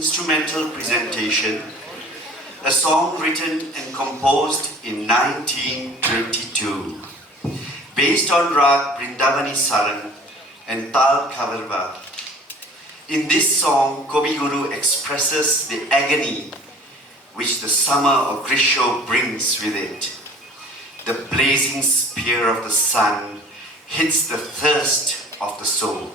instrumental presentation, a song written and composed in 1922, based on Rag Vrindavani Saran and Tal Kavarva. In this song, Kobi Guru expresses the agony which the summer of Grisho brings with it. The blazing spear of the sun hits the thirst of the soul.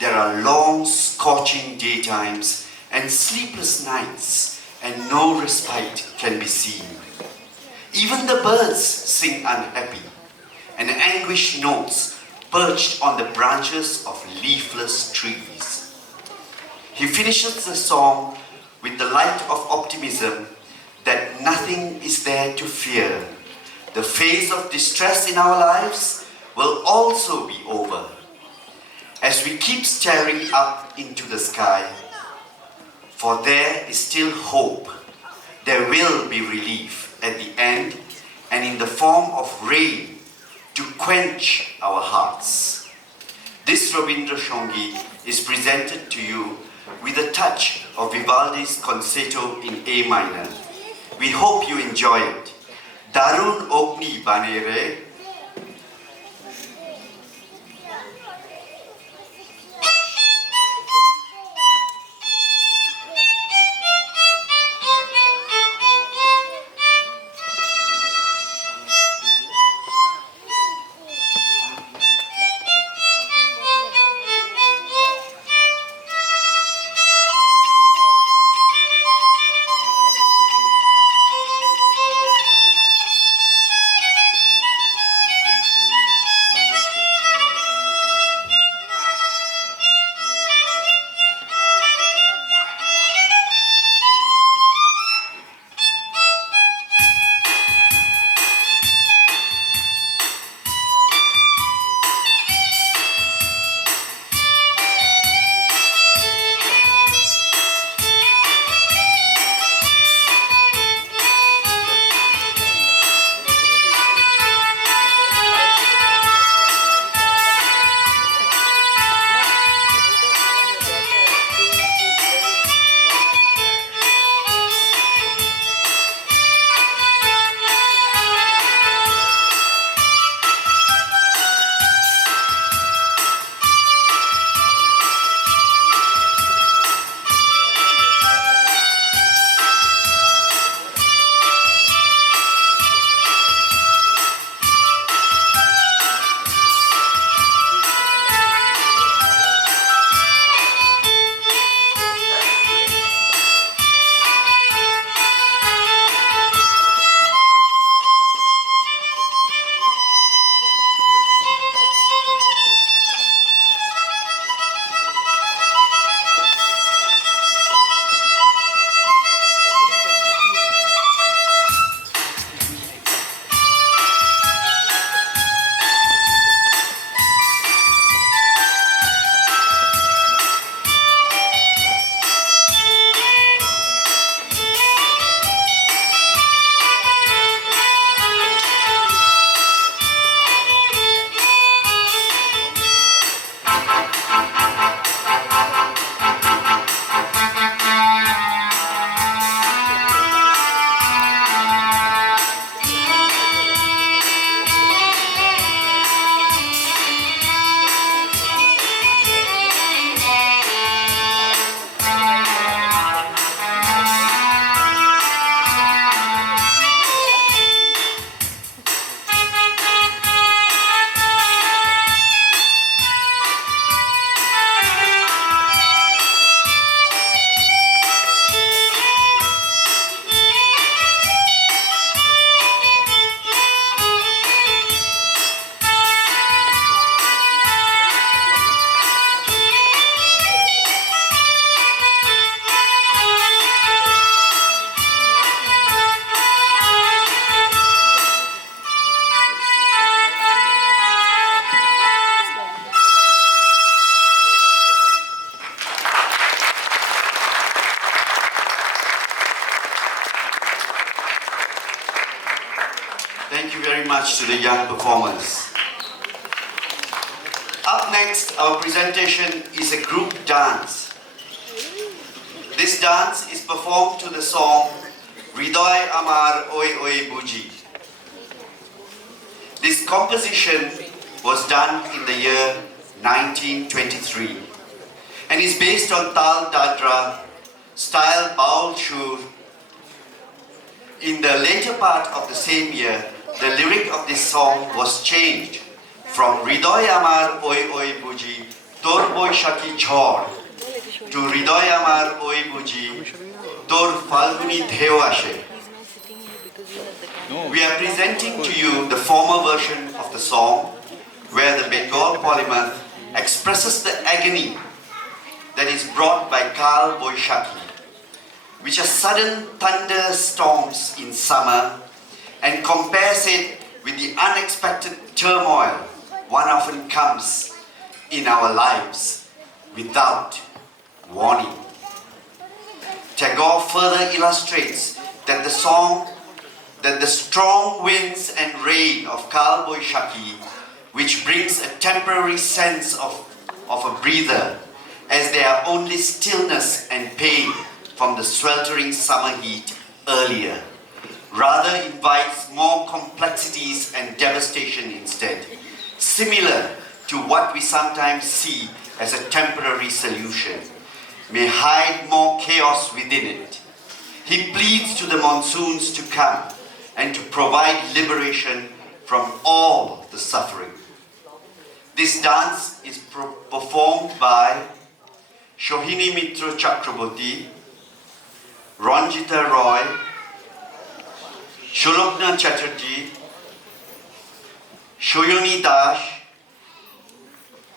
There are long, scorching daytimes and sleepless nights, and no respite can be seen. Even the birds sing unhappy, and anguished notes perched on the branches of leafless trees. He finishes the song with the light of optimism that nothing is there to fear. The phase of distress in our lives will also be over. As we keep staring up into the sky, for there is still hope. There will be relief at the end and in the form of rain to quench our hearts. This Rabindra Shongi is presented to you with a touch of Vivaldi's concerto in A minor. We hope you enjoy it. Darun Ogni Banere. Thank you very much to the young performers. Up next, our presentation is a group dance. This dance is performed to the song Hridoy Amar Oi Oi Buji. This composition was done in the year 1923 and is based on Tal Dadra style Baul Shur. In the later part of the same year, the lyric of this song was changed from Hridoy Amar Oi Oi Buji Tor Boishaki Jhor to Hridoy Amar Oi Buji Tor Falguni Dheo Ashe. We are presenting to you the former version of the song where the Bengal polymath expresses the agony that is brought by Kal Boishaki, which are sudden thunderstorms in summer, and compares it with the unexpected turmoil one often comes in our lives without warning. Tagore further illustrates that the strong winds and rain of Kal Boishaki, which brings a temporary sense of a breather, as there are only stillness and pain from the sweltering summer heat earlier, rather invites more complexities and devastation instead, similar to what we sometimes see as a temporary solution, may hide more chaos within it. He pleads to the monsoons to come and to provide liberation from all the suffering. This dance is performed by Shohini Mitra Chakraborty, Ranjita Roy, Sholokna Chatterjee, Shoyoni Dash,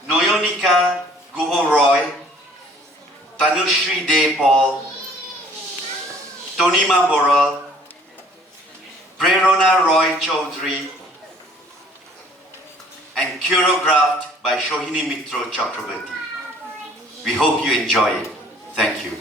Noyonika Guho Roy, Tanushri De Paul, Tonima Boral, Prerona Roy Chaudhary, and choreographed by Shohini Mitra Chakraborty. We hope you enjoy it. Thank you.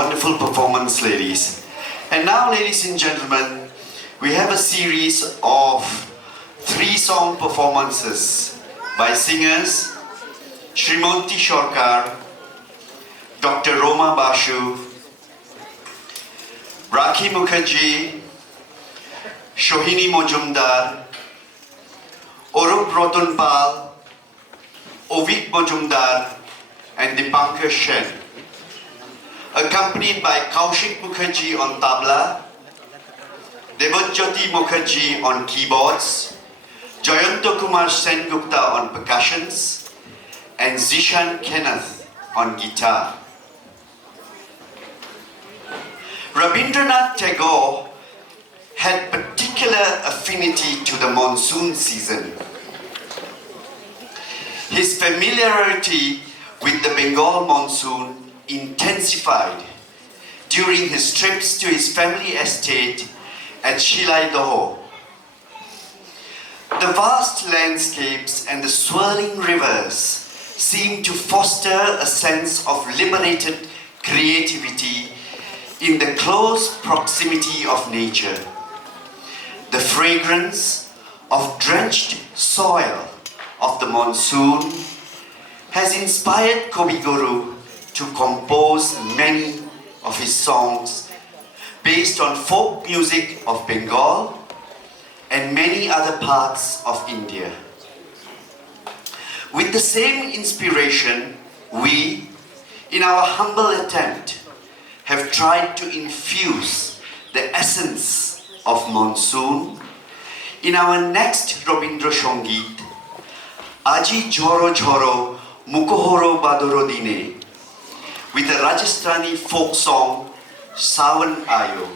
wonderful performance, ladies. And now, ladies and gentlemen, we have a series of 3 song performances by singers Srimonti Shorkar, Dr. Roma Bashu, Rakhi Mukherjee, Shohini Mojumdar, Orup Rotunpal, Ovik Mojumdar, and Dipankar Shen, accompanied by Kaushik Mukherjee on tabla, Debojyoti Mukherjee on keyboards, Jayanto Kumar Sengupta on percussions, and Zishan Kenneth on guitar. Rabindranath Tagore had particular affinity to the monsoon season. His familiarity with the Bengal monsoon intensified during his trips to his family estate at Shilaidoho. The vast landscapes and the swirling rivers seemed to foster a sense of liberated creativity in the close proximity of nature. The fragrance of drenched soil of the monsoon has inspired Kavi Guru to compose many of his songs based on folk music of Bengal and many other parts of India. With the same inspiration, we, in our humble attempt, have tried to infuse the essence of monsoon in our next Rabindra Sangeet, Aji Jhoro Jhoro Mukohoro Badoro Dine, with the Rajasthani folk song Sawan Ayo.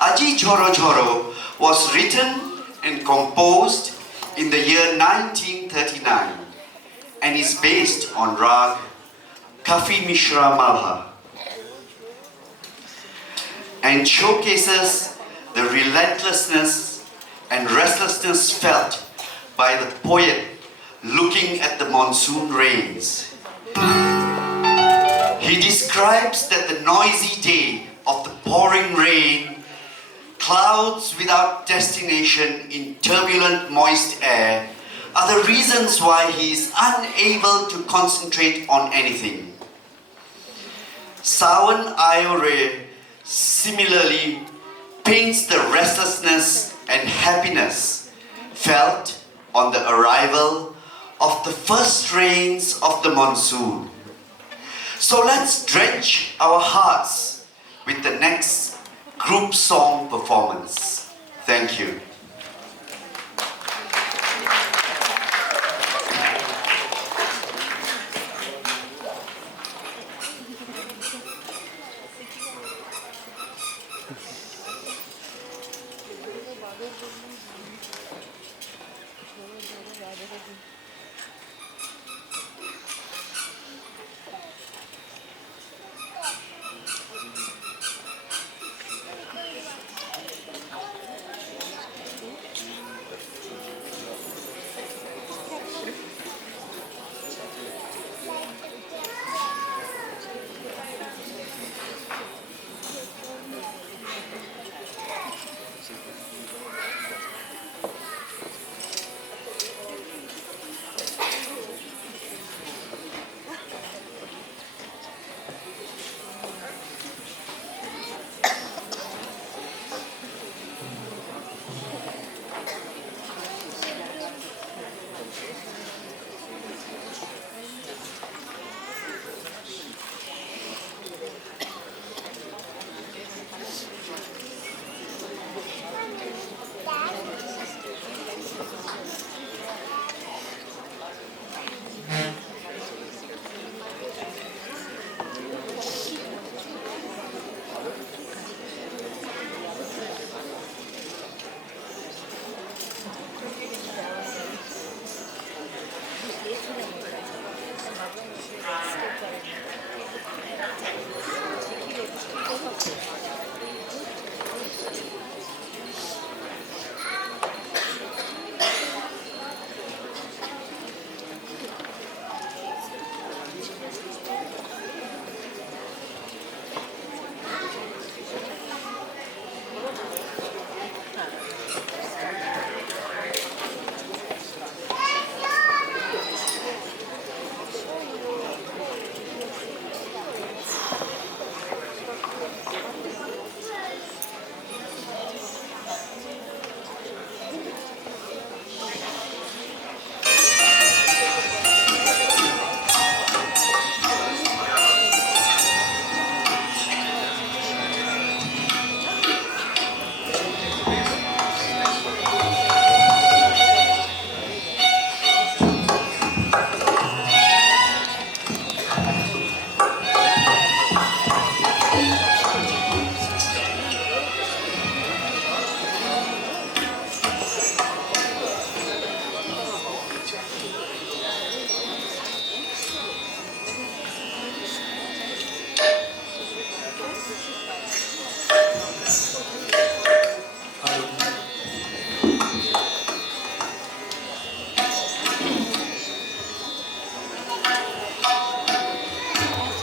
Aji Jhoro Jhoro was written and composed in the year 1939 and is based on rag Kafi Mishra Malha and showcases the relentlessness and restlessness felt by the poet looking at the monsoon rains. He describes that the noisy day of the pouring rain, clouds without destination in turbulent moist air, are the reasons why he is unable to concentrate on anything. Sawan Ayore similarly paints the restlessness and happiness felt on the arrival of the first rains of the monsoon. So let's drench our hearts with the next group song performance. Thank you.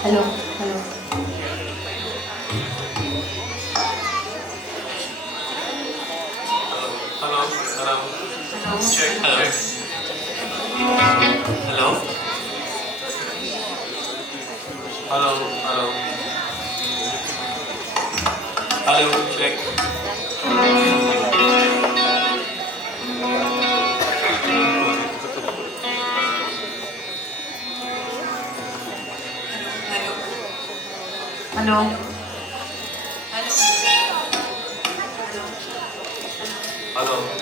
Hello, hello. Hello, hello. Hello. Check, hello. Hello. Hello, hello. Hello, check. Hello. Hello.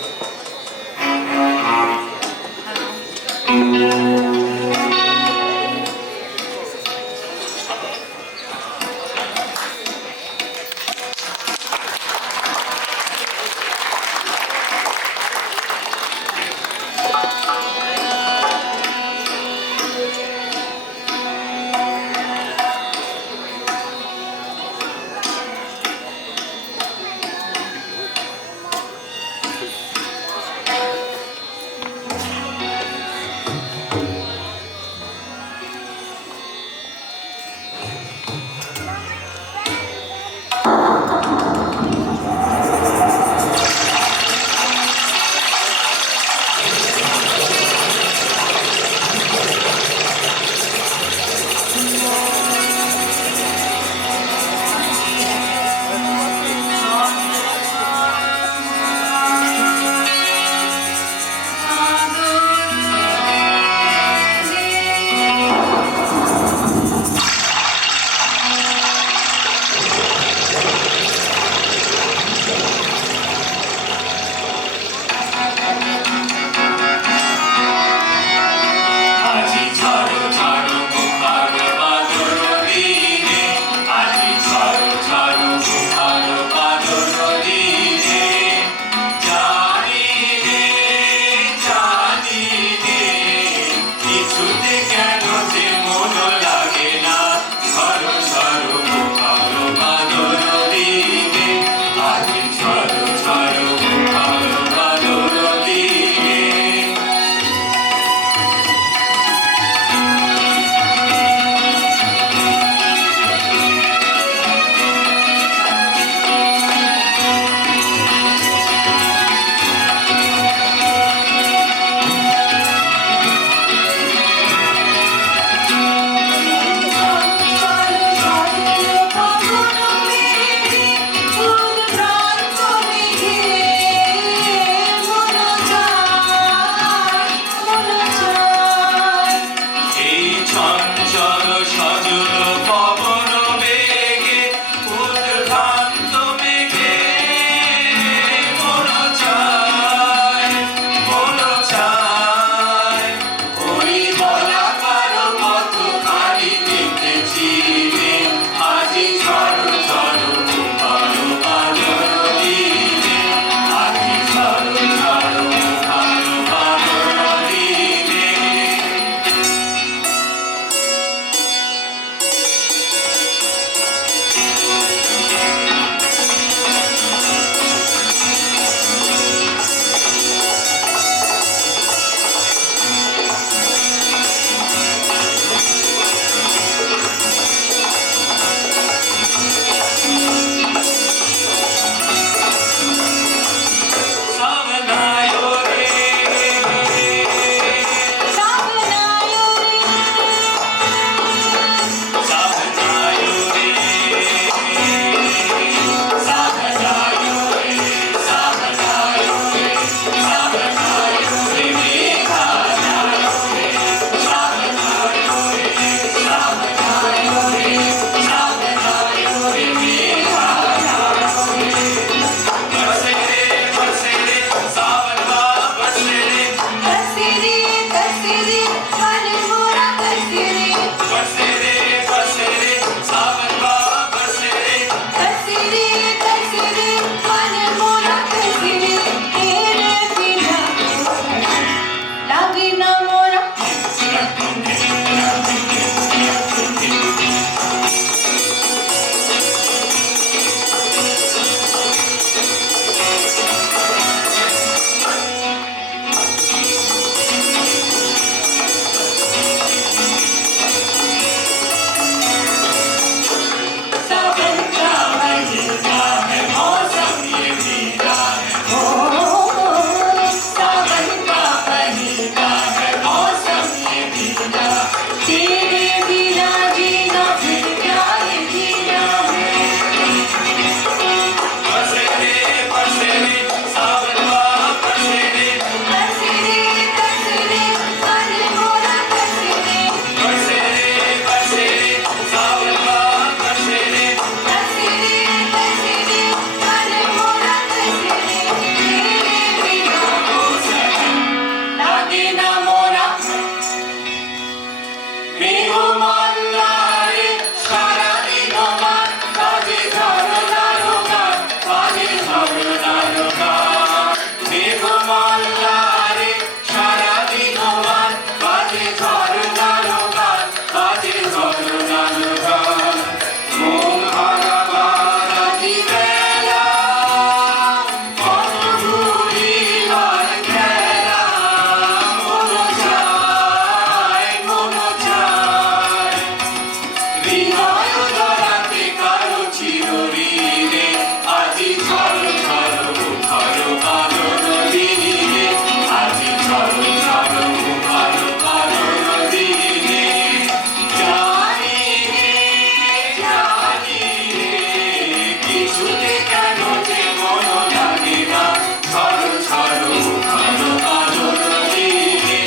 কিছুতে কেন যে মন লাগে না ছাড়ো ছাড়ো ভালো ভালো দিনে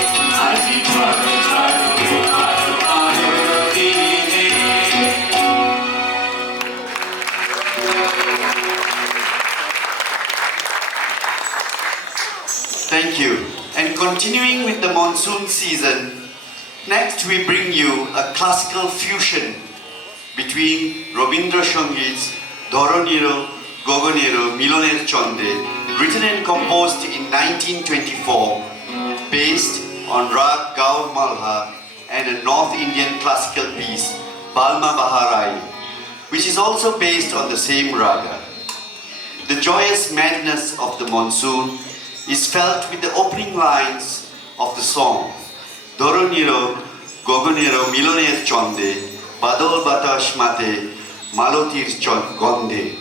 আজি ছাড়ো ছাড়ো ভালো ভালো দিনে Thank you. And continuing with the monsoon season, next we bring you a classical fusion between Rabindra Jayanti's Dharoniro, Gogoniro, Miloner Chonde, written and composed in 1924, based on Rag Gaur Malha and a North Indian classical piece, Balma Baharai, which is also based on the same raga. The joyous madness of the monsoon is felt with the opening lines of the song, Dharoniro, Gogoniro, Miloner Chonde, Badol Batash Mate, Malotir Chon Gonde,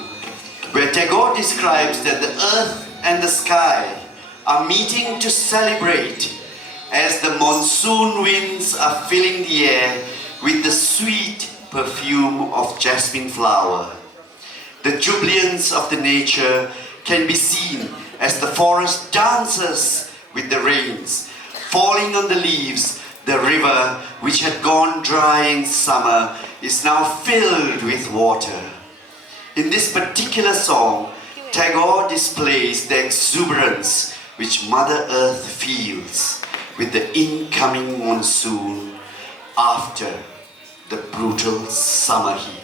where Tagore describes that the earth and the sky are meeting to celebrate as the monsoon winds are filling the air with the sweet perfume of jasmine flower. The jubilance of the nature can be seen as the forest dances with the rains, falling on the leaves. The river, which had gone dry in summer, is now filled with water. In this particular song, Tagore displays the exuberance which Mother Earth feels with the incoming monsoon after the brutal summer heat.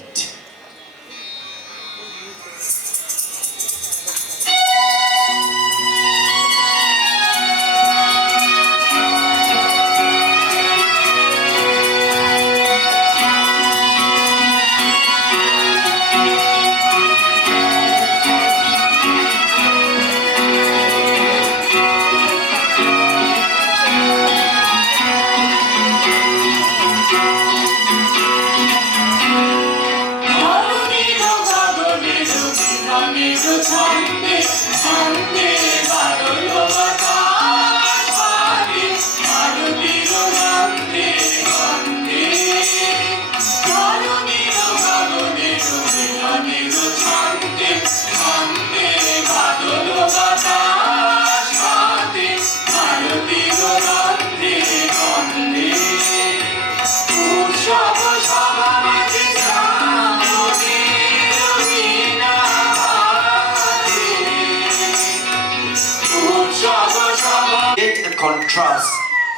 Contrast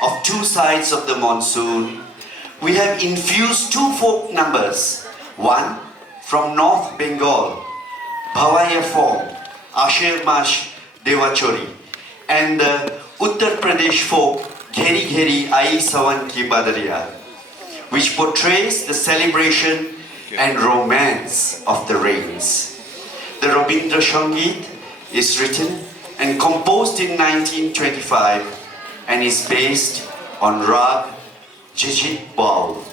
of two sides of the monsoon, we have infused two folk numbers, one from North Bengal, Bhavaya form, Asher Mash Devachori, and the Uttar Pradesh folk, Gheri Gheri Ai Sawan Ki Badariya, which portrays the celebration and romance of the rains. The Rabindra Jayanti is written and composed in 1925 and is based on Rag Jijit Baul.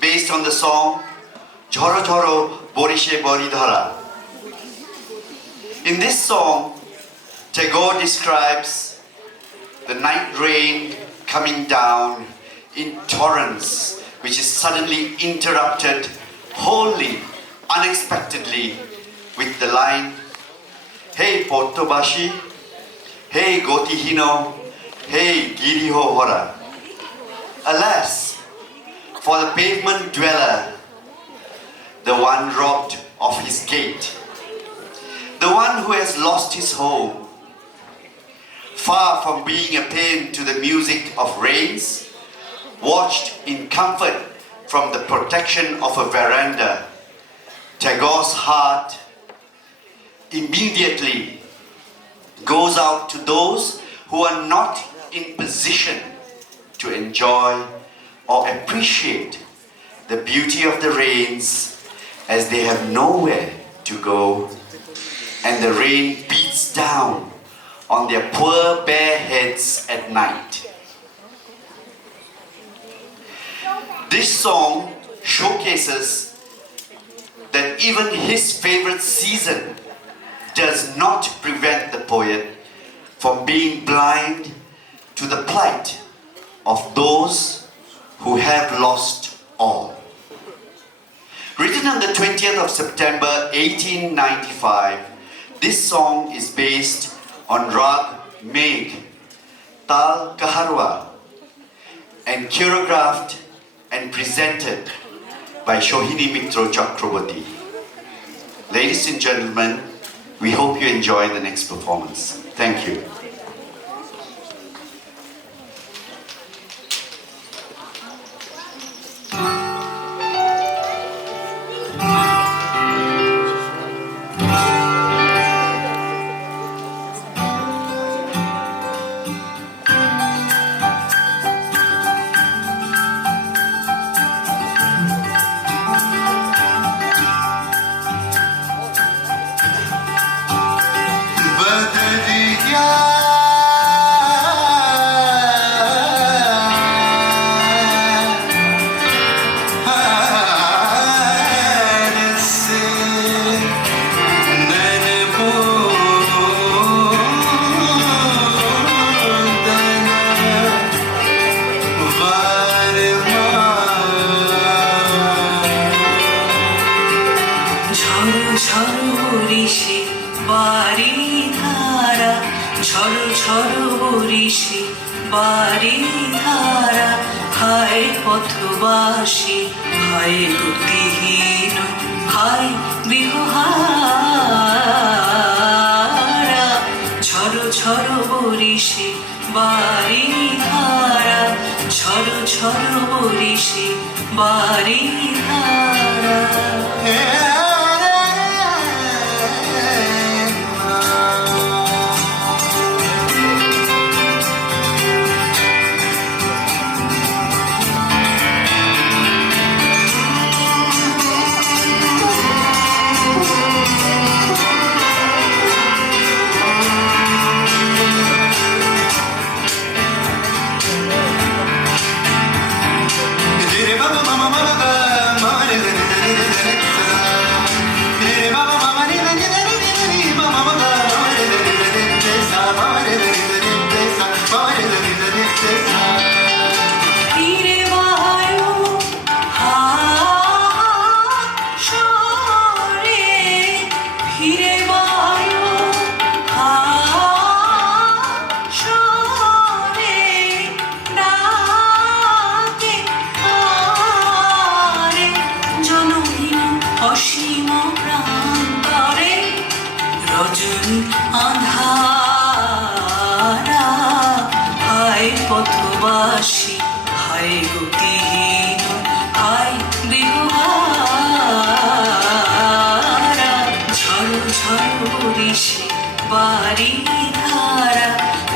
Based on the song Jhoro Jhoro Borishe Boridhara. In this song, Tagore describes the night rain coming down in torrents, which is suddenly interrupted wholly, unexpectedly, with the line, "Hey Portobashi, hey Gotihino, hey Giriho Hora." Alas, for the pavement dweller, the one robbed of his gate, the one who has lost his home, far from being a pain to the music of rains, watched in comfort from the protection of a veranda, Tagore's heart immediately goes out to those who are not in position to enjoy or appreciate the beauty of the rains, as they have nowhere to go, and the rain beats down on their poor bare heads at night. This song showcases that even his favorite season does not prevent the poet from being blind to the plight of those who have lost all. Written on the 20th of September 1895, this song is based on Rag Megh, Tal Kaharwa, and choreographed and presented by Shohini Mitro Chakraborty. Ladies and gentlemen, we hope you enjoy the next performance. Thank you. পথবাসী হায় গতিহীন হায় বিহারা ঝড়ো ঝড়ো বরিশে বাড়ি ধারা ঝড়ো ঝড়ো বরিশে বাড়ি ধারা পথবাসী হায় গতিহীন হায় বিহারা ঝড়ো ঝড়ো বরিশে বাড়ি ধারা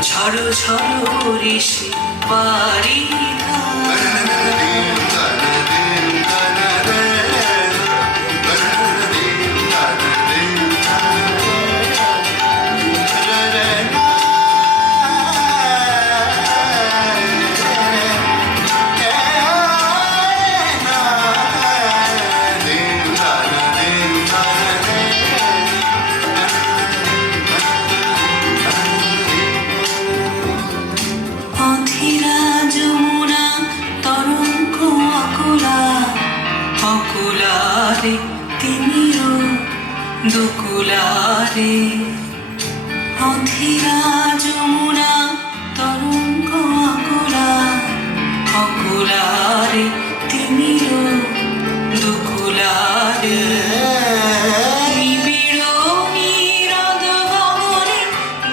ঝড়ো ঝড়ো বরিশে বাড়ি ধারা পারে অধীরা যমুনা তরঙ্গ অকুলা অকুলারে তিমিরো দুকুলারে নিবিড় নীরদ গগনে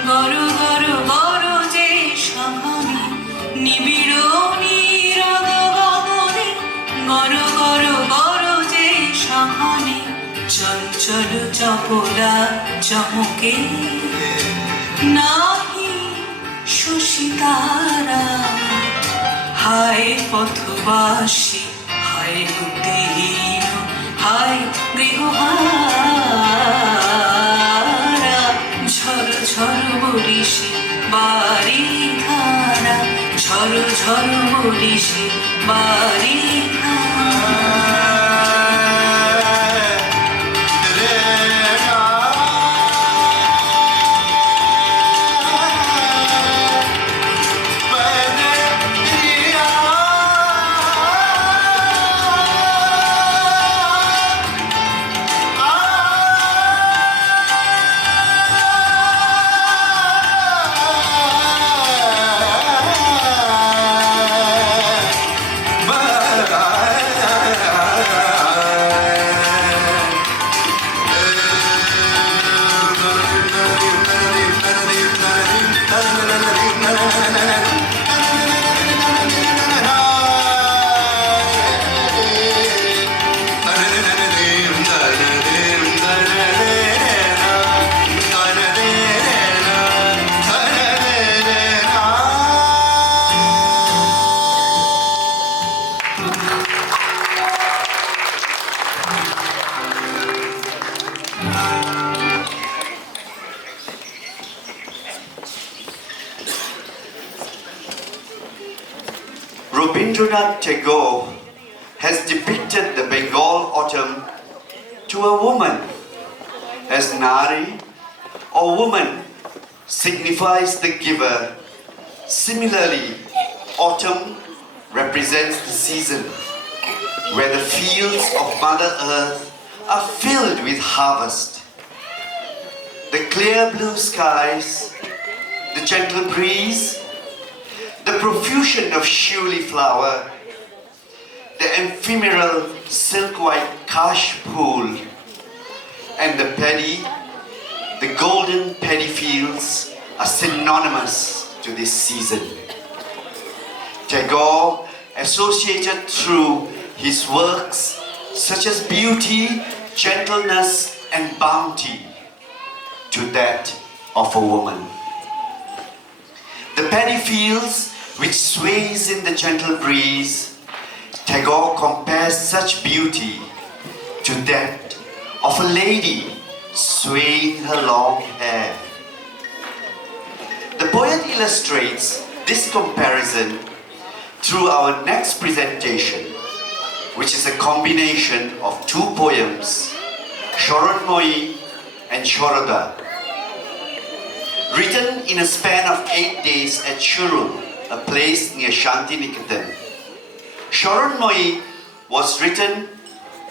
গর গর গরজে সঘনে নিবিড় নীরদ গগনে গর গর গরজে সঘনে চঞ্চল চপলা চমকে নাহি শশিতারা হায় পথবাসী হায় বুদ্ধিহীন হায় গৃহহারা ঝর ঝর বরিশে বারি ধারা ঝর ঝর বরিশে বারি ধারা Rabindra Tagore has depicted the Bengal autumn to a woman, as Nari or woman signifies the giver. Similarly, autumn represents the season where the fields of Mother Earth are filled with harvest. The clear blue skies, the gentle breeze, the profusion of shiuli flower, the ephemeral silk-white kash pool, and the paddy, the golden paddy fields are synonymous to this season. Tagore associated through his works such as beauty, gentleness, and bounty to that of a woman. The paddy fields which sways in the gentle breeze, Tagore compares such beauty to that of a lady swaying her long hair. The poet illustrates this comparison through our next presentation, which is a combination of two poems, Shoronmoi and Shoroda, written in a span of 8 days at Shurul, a place near Shantiniketan. Shoronmoi was written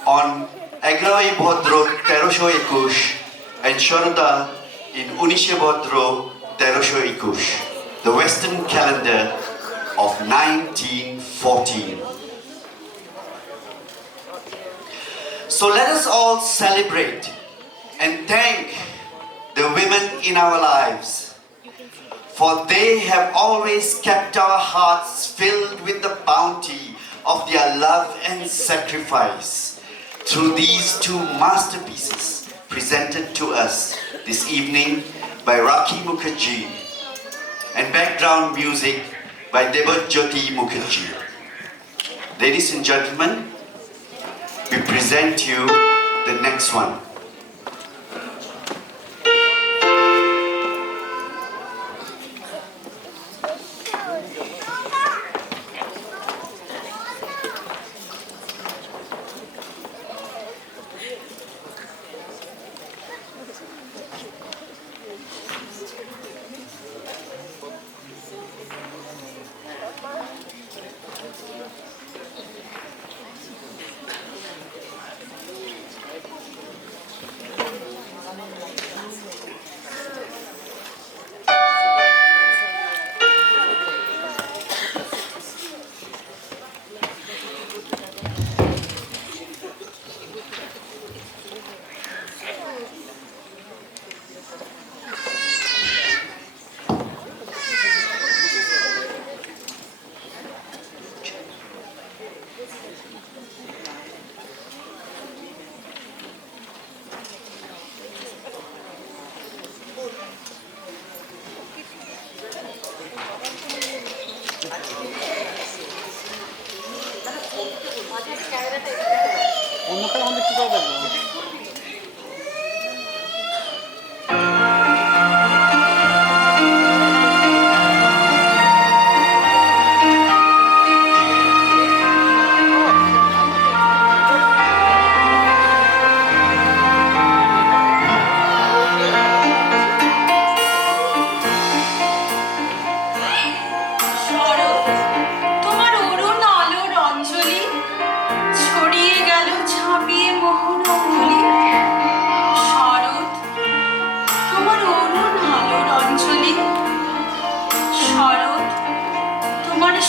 on 11 Bhodro 1321 and Shoroda in 19 Bhodro 1321, the Western calendar of 1914. So let us all celebrate and thank the women in our lives, for they have always kept our hearts filled with the bounty of their love and sacrifice through these two masterpieces presented to us this evening by Rakhi Mukherjee and background music by Debajyoti Mukherjee. Ladies and gentlemen, we present you the next one.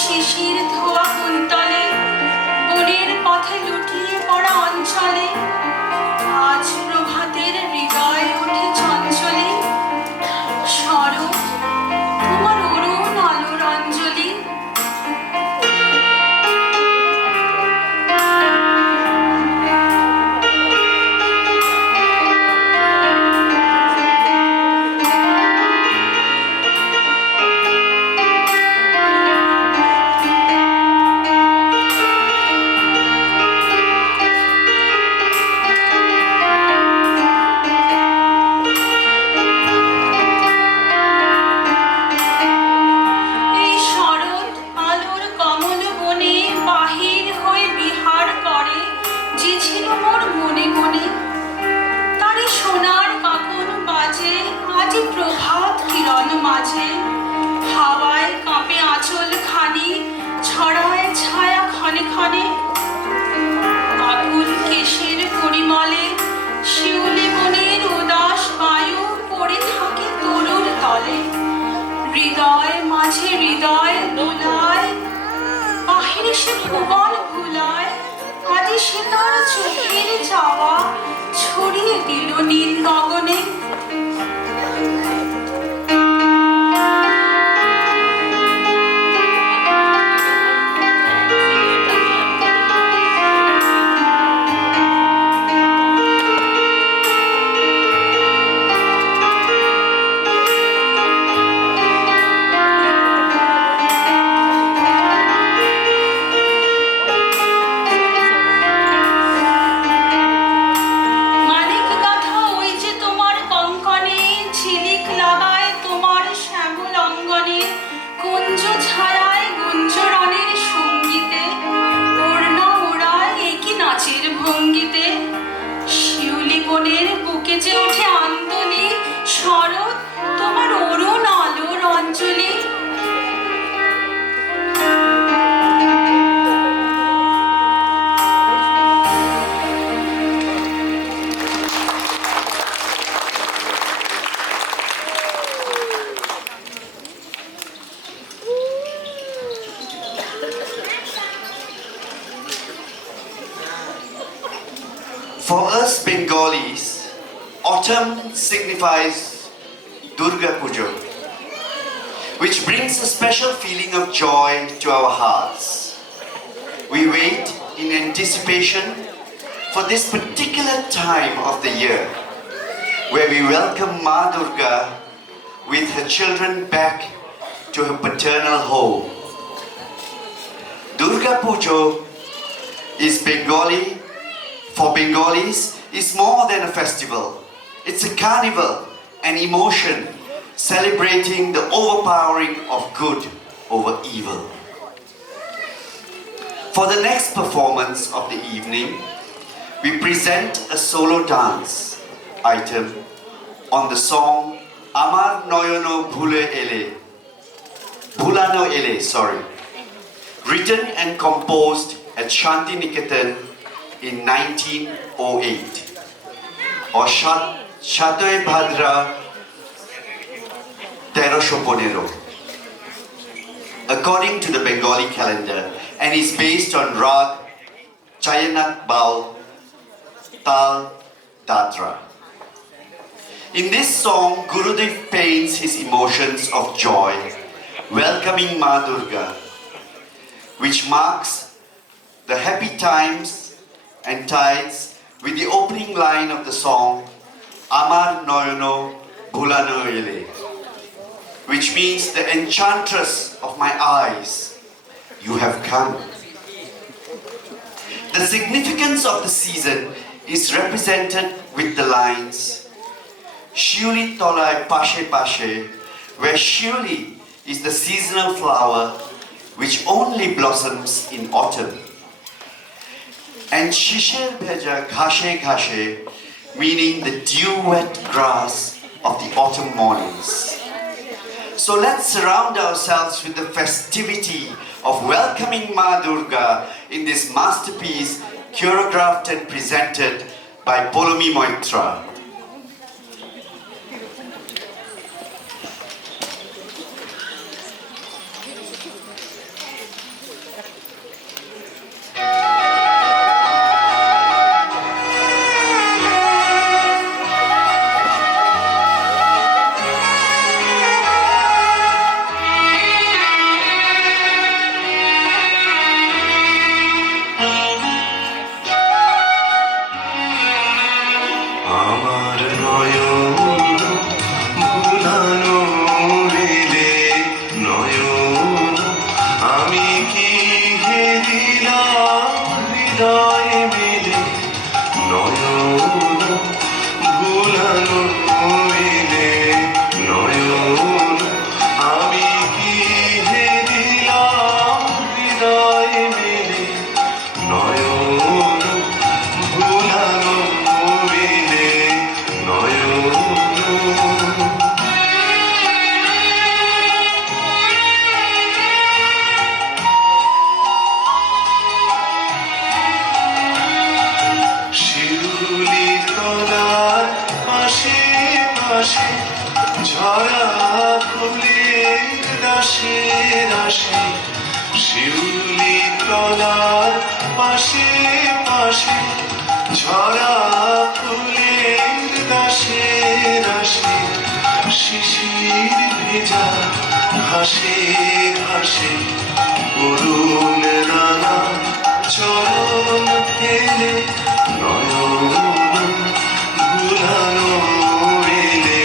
শিশির ধোয়া কুন্তলে বনের পথে লুটিয়ে পড়া অঞ্চলে আজ প্রভাতের হৃদয় ওঠে চঞ্চলে স্মরণ তোমার অরুণ আলোর অঞ্জলি। হৃদয় মাঝে হৃদয় দোলায় বাহিরে সে ভুবন ভুলায় আজ সে তার চোখের চাওয়া ছড়িয়ে দিল নীল গগনে। For us Bengalis, autumn signifies Durga Puja, which brings a special feeling of joy to our hearts. We wait in anticipation for this particular time of the year, where we welcome Ma Durga with her children back to her paternal home. Durga Puja is Bengali. For Bengalis, is more than a festival. It's a carnival, an emotion, celebrating the overpowering of good over evil. For the next performance of the evening, we present a solo dance item on the song Amar Noyono Bhulano Ele, written and composed at Shanti Niketan in 1908, or Shatoy Bhadra 1315, according to the Bengali calendar, and is based on Rag Chayanak Bal Tal Datra. In this song, Gurudev paints his emotions of joy, welcoming Ma Durga, which marks the happy times and tides with the opening line of the song Amar Noyono Bhulano Ele, which means the enchantress of my eyes, you have come. The significance of the season is represented with the lines Shiuli Tolai Pashe Pashe, where Shiuli is the seasonal flower which only blossoms in autumn, and Shishir Bheja Ghashe Ghashe, meaning the dew-wet grass of the autumn mornings. So let's surround ourselves with the festivity of welcoming Ma Durga in this masterpiece choreographed and presented by Polomi Maitra. ঝরা ফুলের দাসে দাসে শিউলি তলার পাশে পাশে ঝরা ফুলের দাসে দাসে শিশির ভেজা ঘাসে ঘাসে অরুণ রাঙা চরণ ফেলে নয়ন ভুলানো এলে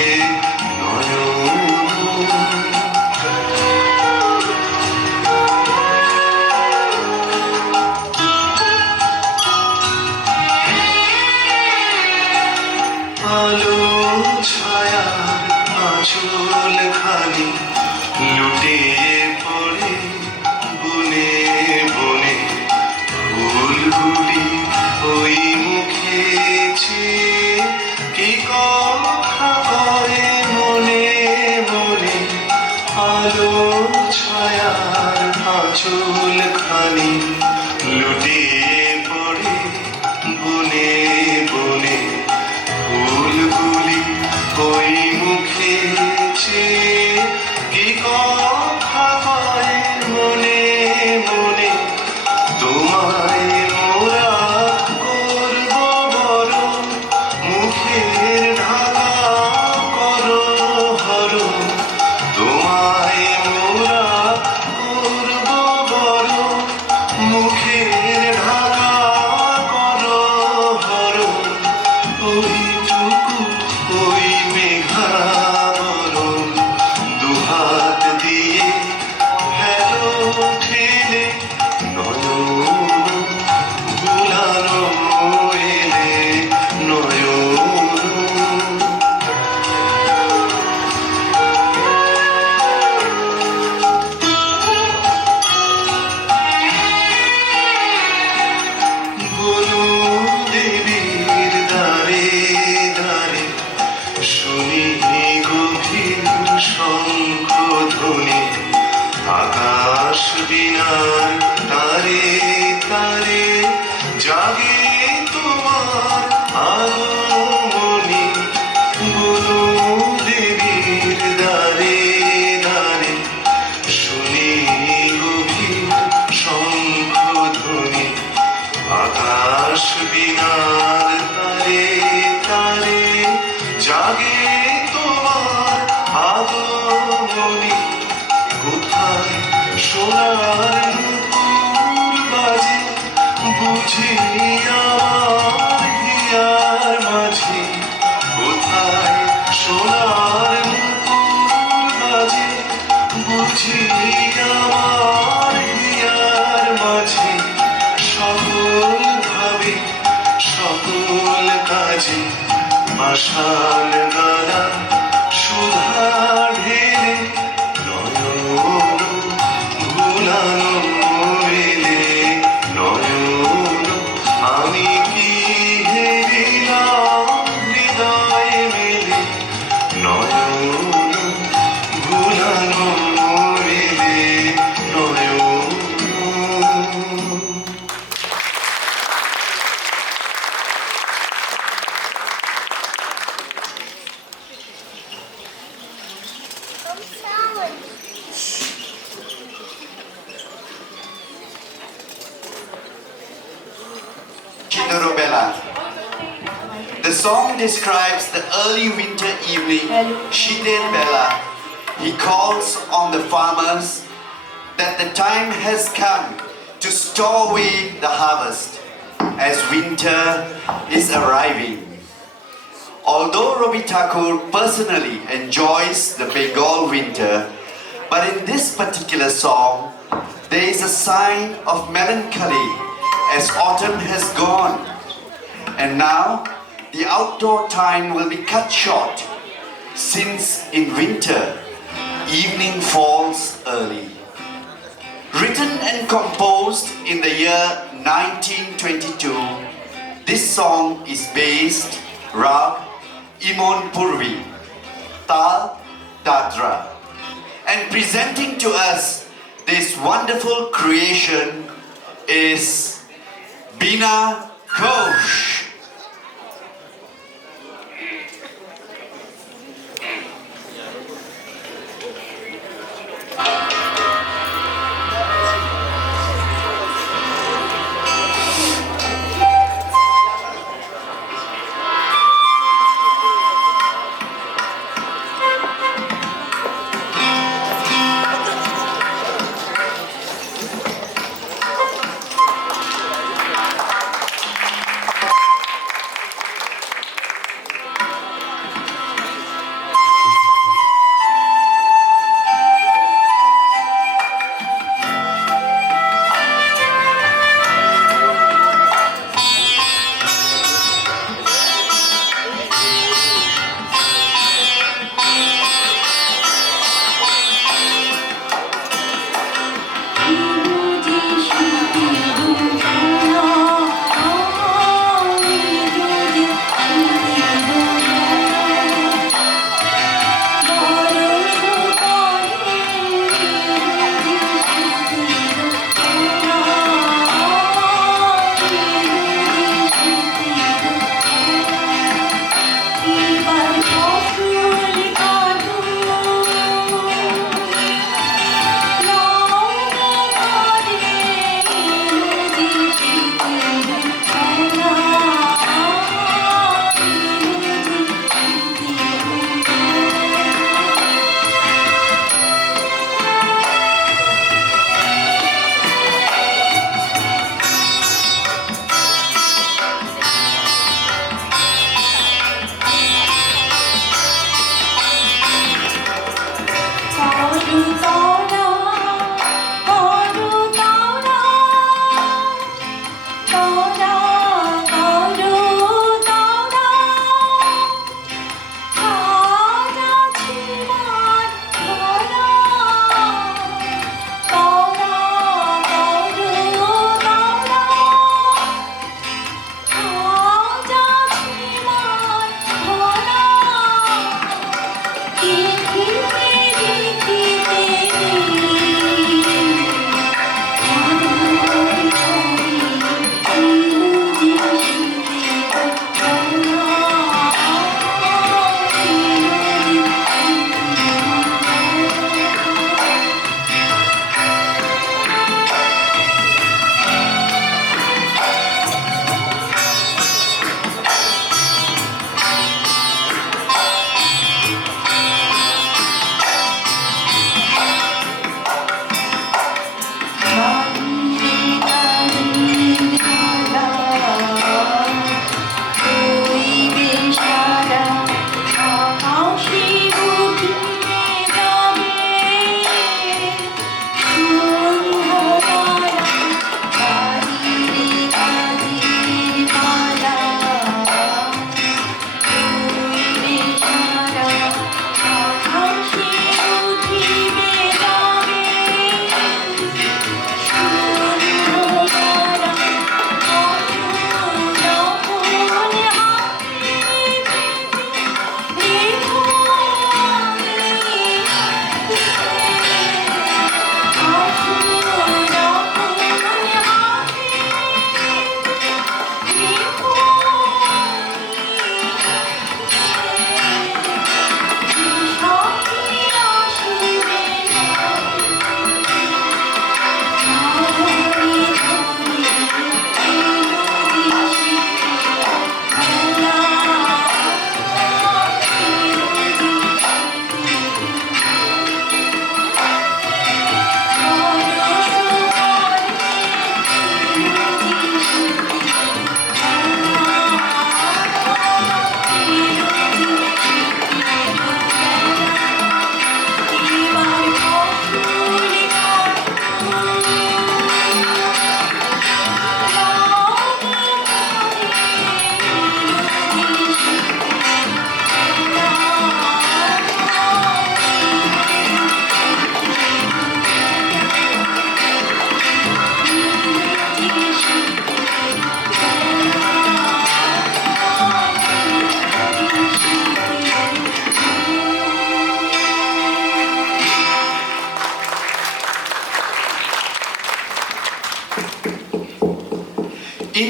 নয়ন আলো ছায়ার আঁচল খানি লুটিয়ে পড়ে বনে বনে ফুলগুলি ওই মুখে চেয়ে কি কথা করে মনে মনে আলো ছায়ার আঁচল খানি লুটিয়ে পড়ে বনে বনে ফুলগুলি ওই মুখে চেয়ে কি কথা কয় মনে মনে তোমায় মোরা করব বড় মুখের ঢাকা করো হরো তোমায় মোরা করব বড় মুখের ঢাকা করো হরো ওইটুকু ওই মেঘাবরণ দুহাত দিয়ে হেলো ঠেলে নয়ন ভুলানো এলে নয়ন বনু দেবীর দ্বারে দ্বারে শুনি গভীর শঙ্খধ্বনি আকাশ বিনার তারে তারে জাগে তোমার আগমনি বনু দেবীর দ্বারে দ্বারে শুনি গভীর শঙ্খধ্বনি আকাশ বিনার তারে তারে জাগে তোমার আগমনি কোথায় সোনার নূপুর বাজে বুঝি আমার হিয়ার মাঝে কোথায় সোনার নূপুর বাজে বুঝি আমার হিয়ার মাঝে সকল ভাবে সকল কাজে পাষাণ গালা সুধা ঢেলে নয়ন ভুলানো এলে নয়ন আমি কি হেরিলাম হৃদয় মেলে নয়ন ভুলানো এলে নয়ন Bella. The song describes the early winter evening. Bella. He calls on the farmers that the time has come to store away the harvest as winter is arriving. Although Ravi Thakur personally enjoys the Bengal winter, but in this particular song, there is a sign of melancholy as autumn has gone. And now, the outdoor time will be cut short, since in winter, evening falls early. Written and composed in the year 1922, this song is based Rag Imon Purvi, Tal Dadra, and presenting to us this wonderful creation is Bina Ghosh.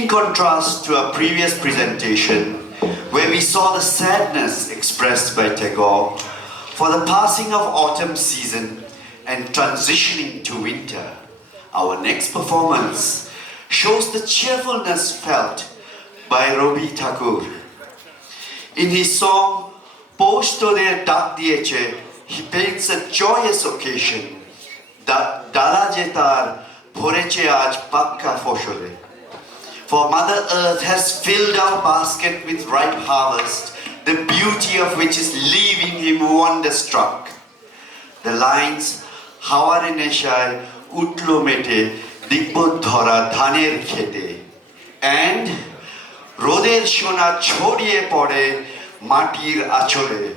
contrast to our previous presentation, where we saw the sadness expressed by Tagore for the passing of autumn season and transitioning to winter, our next performance shows the cheerfulness felt by Rabi Thakur. In his song, Posh Toder Dak Diyeche, he paints a joyous occasion that Dala Jetar Bhoreche Aaj Pakka Foshole. For Mother Earth has filled our basket with ripe harvest, the beauty of which is leaving him wonderstruck. The lines, Haware Neshai Utlo Mete Digbod Dhora Dhaner Khete and Roder Shona Chodiye Pore Matir Achore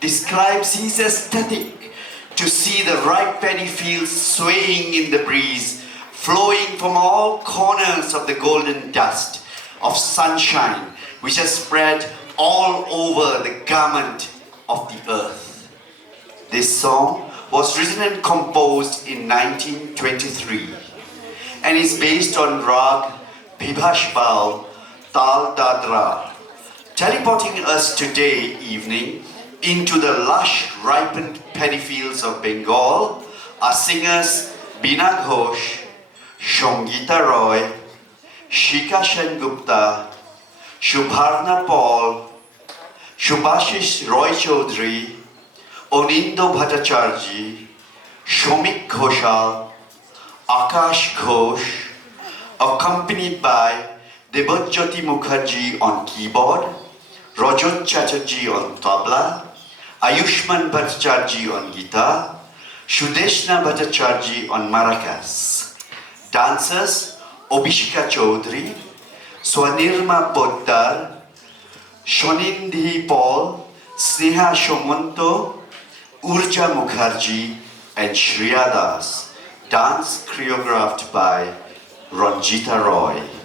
describes his aesthetic to see the ripe paddy fields swaying in the breeze, flowing from all corners of the golden dust of sunshine which has spread all over the garment of the earth. This song was written and composed in 1923 and is based on Rag Bibhash Bal Tal Dadra, teleporting us today evening into the lush ripened paddy fields of Bengal are singers Bina Ghosh, Shongita Roy, Shika Sengupta, Shubharna Paul, Shubhashish Roy Chaudhary, Onindo Bhattacharjee, Shomik Ghoshal, Akash Ghosh, accompanied by Debojyoti Mukherjee on keyboard, Rajat Chatterjee on tabla, Ayushman Bhattacharjee on guitar, Shudeshna Bhattacharjee on maracas. Dancers Obishika Chaudhary, Swanirma Poddar, Shonindhi Paul, Sneha Shomonto, Urja Mukherjee and Shriya Das. Dance choreographed by Ranjita Roy.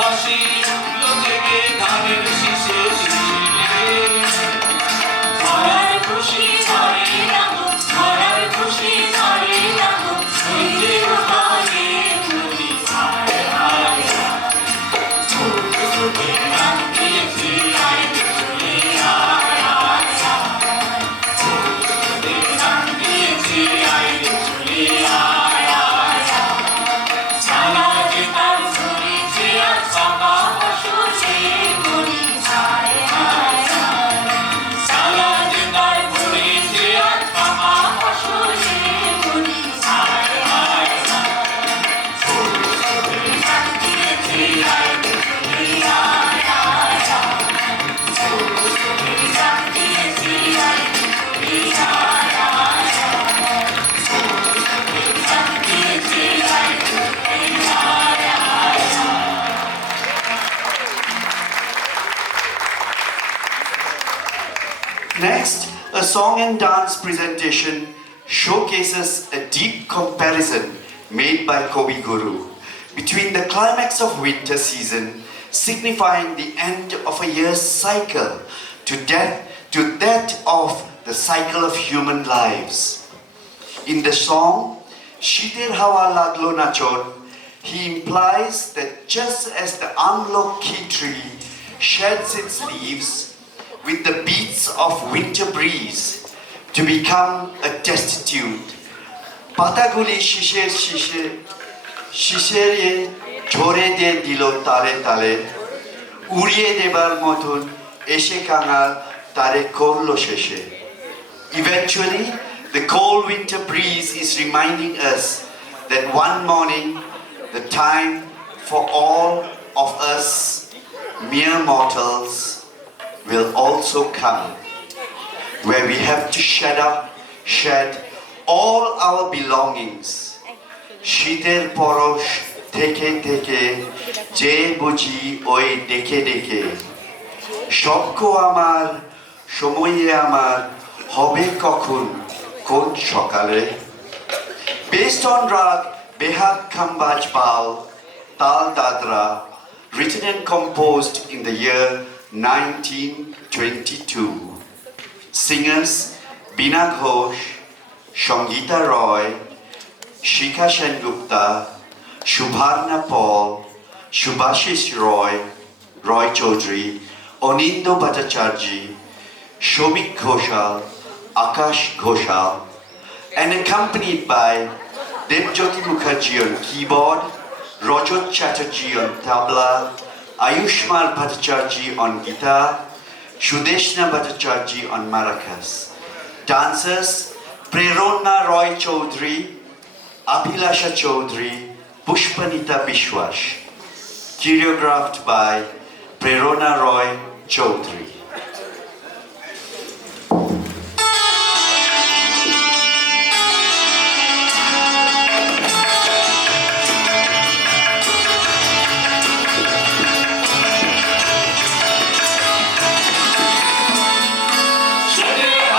হাসি উঠলো জেগে ধানের শীষে শীষে song and dance presentation showcases a deep comparison made by Kobi Guru between the climax of winter season, signifying the end of a year's cycle, to that of the cycle of human lives. In the song, Shitir Hawa Laglo Nachon, he implies that just as the amlokki tree sheds its leaves with the beats of winter breeze to become a destitute, পাতাগুলি শিশিরে ঝরে দিয়ে দিল তালে তালে, উড়িয়ে দেবার মতন এসে কাঙাল তারে করলো শেষে. Eventually, the cold winter breeze is reminding us that one morning, the time for all of us mere mortals will also come, where we have to shed all our belongings. শীতের পরশ থেকে থেকে যে বুঝি ওই ডেকে ডেকে, সখ্য আমার সময়ে আমার হবে কখন কোন সকালে. Based on Rag Behad Khambaj Pal, Tal Dadra, written and composed in the year 1922. Singers Bina Ghosh, Shangita Roy, Shikha Sengupta, Shubharna Paul, Shubhashish Roy, Roy Chaudhary, Onindo Bhattacharjee, Shobik Ghoshal, Akash Ghoshal, and accompanied by Debjyoti Mukherjee on keyboard, Rajat Chatterjee on tabla, Ayushmal Bhattacharjee on guitar, Shudeshna Bhattacharjee on maracas. Dancers Prerona Roy Chaudhary, Abhilasha Chaudhary, Pushpanita Bishwash. Choreographed by Prerona Roy Chaudhary. Shire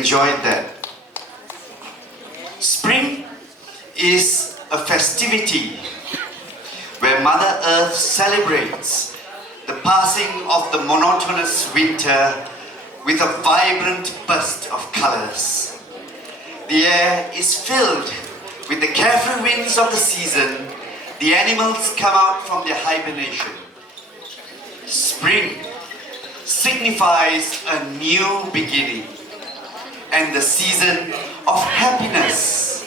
enjoyed that. Spring is a festivity where Mother Earth celebrates the passing of the monotonous winter with a vibrant burst of colors. The air is filled with the carefree winds of the season. The animals come out from their hibernation. Spring signifies a new beginning and the season of happiness.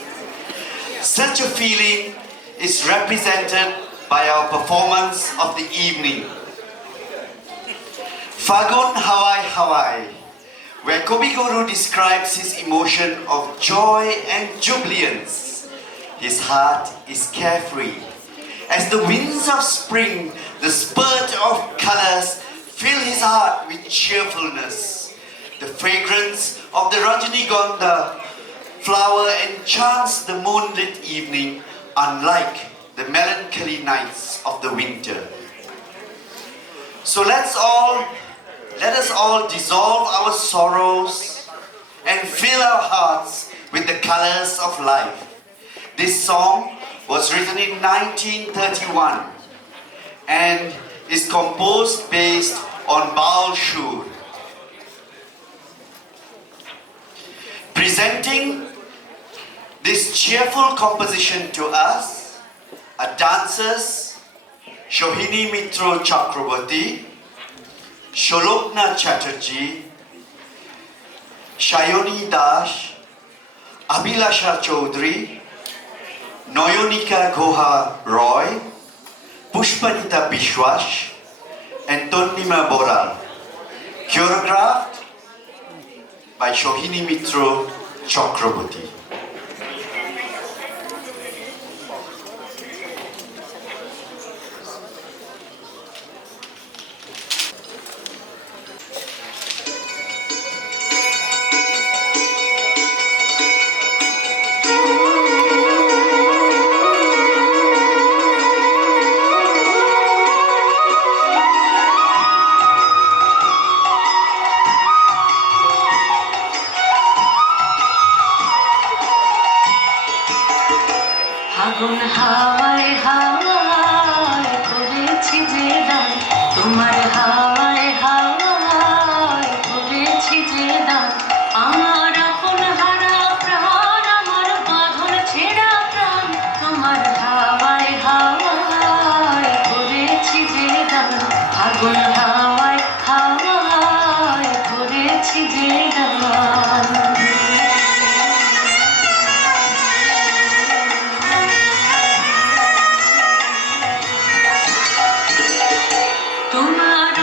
Such a feeling is represented by our performance of the evening. Fagun Hawai Hawai, where Kobiguru describes his emotion of joy and jubilance. His heart is carefree. As the winds of spring, the spurt of colors fill his heart with cheerfulness. The fragrance of the Rajanigonda flower enchants the moonlit evening, unlike the melancholy nights of the winter. So let us all dissolve our sorrows and fill our hearts with the colors of life. This song was written in 1931 and is composed based on Baal Shur. Presenting this cheerful composition to us are dancers Shohini Mitra Chakraborty, Sholokna Chatterjee, Shayoni Dash, Abhilasha Chaudhary, Noyonika Goha Roy, Pushpanita Bishwash, and Tonnima Boral. Choreographed by Shohini Mitra Chakraborty. আগুন হাওয়ায় হাওয়ায় করেছি যে দান, তোমার হাওয়ায় হাওয়ায় করেছি যে দান। আমার আপন হারা প্রাণ, আমার বাঁধন ছেঁড়া প্রাণ, তোমার হাওয়ায় হাওয়ায় করেছি যে দান। আগুন হাওয়ায় হাওয়ায় করেছি যে দান। তোমার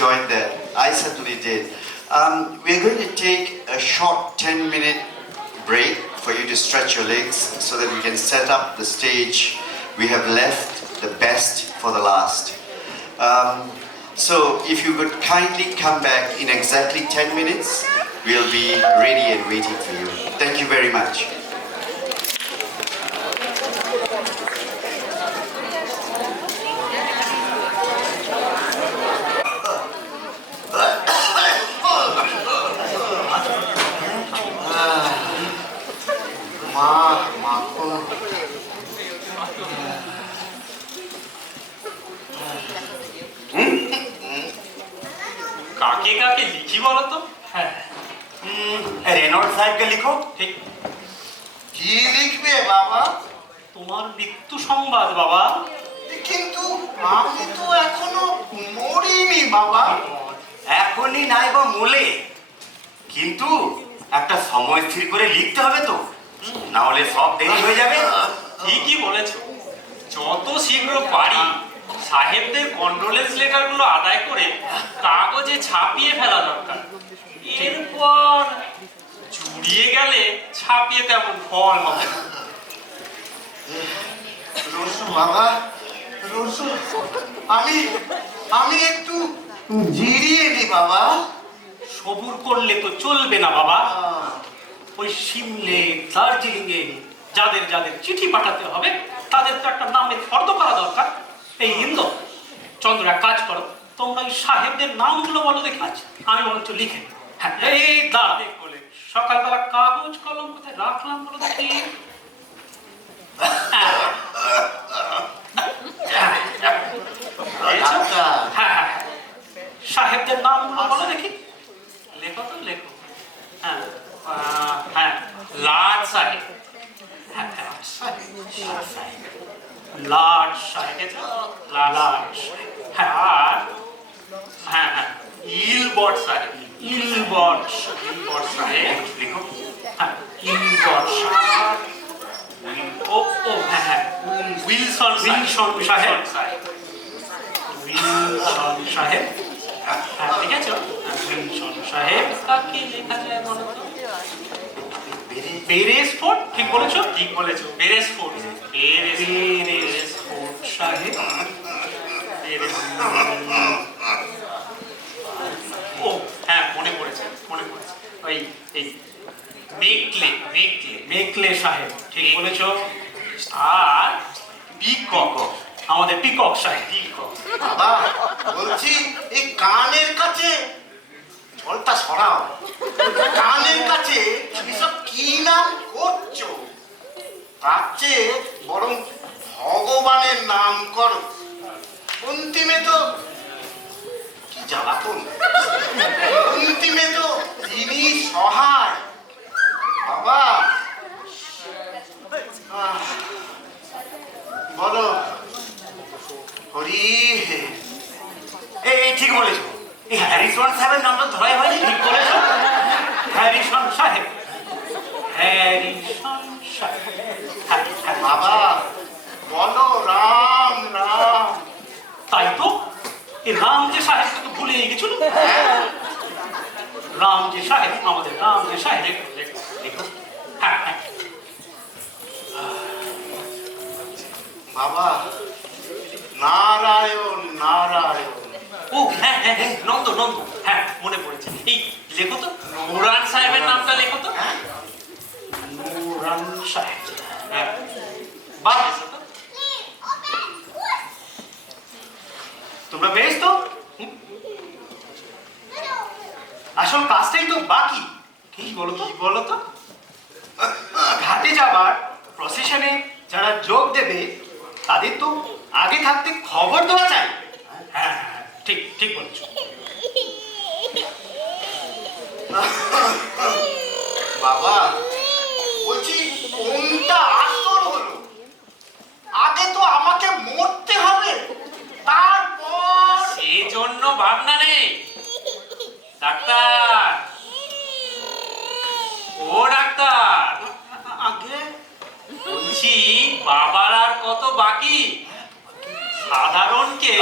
enjoyed that. I certainly did. We're going to take a short 10-minute break for you to stretch your legs so that we can set up the stage. We have left the best for the last. So if you could kindly come back in exactly 10 minutes, we'll be ready and waiting for you. Thank you very much. কাকে কাকে লিখি বলো তো? হ্যাঁ, Reynold সাহেবকে লিখো। ঠিক। কি লিখবে বাবা? তোমার মৃত্যু সংবাদ বাবা। কিন্তু আমি তো এখনো মরিনি বাবা। এখনই নাই বা মলে, কিন্তু একটা সময় স্থির করে লিখতে হবে তো, না হলে সব দেরি হয়ে যাবে। ঠিকই বলেছ, যত শীঘ্র পারি সাহেবদের কন্ডোলেন্স লেটারগুলো আদায় করে কাগজে ছাপিয়ে ফেলা দরকার। এরপর জুড়িয়ে গেলে ছাপিয়ে তেমন ফল হবে না। রসু বাবা, রসু, আমি একটু জিরিয়ে নি বাবা। সবুর করলে তো চলবে না বাবা। ওই সিমলে, দার্জিলিং এ যাদের যাদের চিঠি পাঠাতে হবে তাদের তো একটা নামের ফর্দ করা দরকার। এই ইন্দ্র চন্দ্র, এক কাজ করো, তোমরা ওই সাহেবদের নামগুলো বলো দেখি। আমি বরঞ্চ লিখে নিই। হ্যাঁ, এই দাঁড়া, সকালবেলা কাগজ কলম কোথায় রাখলাম বলো দেখি। হ্যাঁ, সাহেবদের নামগুলো বলো দেখি। লেখো তো, লেখো। হ্যাঁ, হ্যাঁ, লাট সাহেব, লাট সাহেব, লাট। হ্যাঁ, আর হ্যাঁ হ্যাঁ, ইলবট সাহেব, ইলবট সাহেব লিখো। হ্যাঁ, ইলবট সাহেব। ও ও হ্যাঁ হ্যাঁ, উইলসন সাহেব, উইলসন সাহেব। হ্যাঁ, ঠিক আছে, উইলসন সাহেব। কাকে লেখা যায় বলো তো? বেরেসফোর্ড, ঠিক বলেছো, ঠিক বলেছো, বেরেসফোর্ড, বেরেসফোর্ড সাহেব। ও হ্যাঁ, মনে পড়েছে, ওই এই মেকলে সাহেব, ঠিক বলেছো। আর পিকক, আমাদের পিকক সাহেব। বাবা বলছি, এই কানের কাছে জলটা সরাও। কানের কাছে এসব কি নাম করছো? তার চেয়ে বরং ভগবানের নাম করো। অন্তিমে তো কি জ্বালাতন, অন্তিমে তো তিনি সহায়। বাবা বলো হরি। এই ঠিক বলেছো, এই হ্যারিসন সাহেবের নামটা ধরাই হয়নি। ঠিক বলেছো, হ্যারিসন সাহেব, হ্যারিসন সাহেব। বাবা বলো রাম রাম। তাই তো, এই রাম যে সাহেব তো ভুলে গেছিল। রাম যে সাহেব, আমাদের রাম যে সাহেব। হ্যাঁ হ্যাঁ, বাবা নারায়ণ নারায়ণ। ও হ্যাঁ হ্যাঁ হ্যাঁ, নন্দ, হ্যাঁ মনে পড়েছে। এই লেখো তো, নুরান সাহেবের নামটা লেখো তো। নুরান সাহেব। হ্যাঁ, বাহ, তোমরা বেশ তো। আসল কাজটাই তো বাকি। কি বলো তো? ঘাটে যাবার প্রসেশনে যারা যোগ দেবে তাদের তো আগে থাকতে খবর দেওয়া চাই। হ্যাঁ হ্যাঁ, ঠিক বলেছো। বাবা বলছি, কোনটা আসল হলো? আগে তো আমাকে মরতে হবে, তারপর। সেজন্য ভাবনা নেই ডাক্তার। ও ডাক্তার, আগে বলছি বাবার আর কত বাকি? সাধারণকে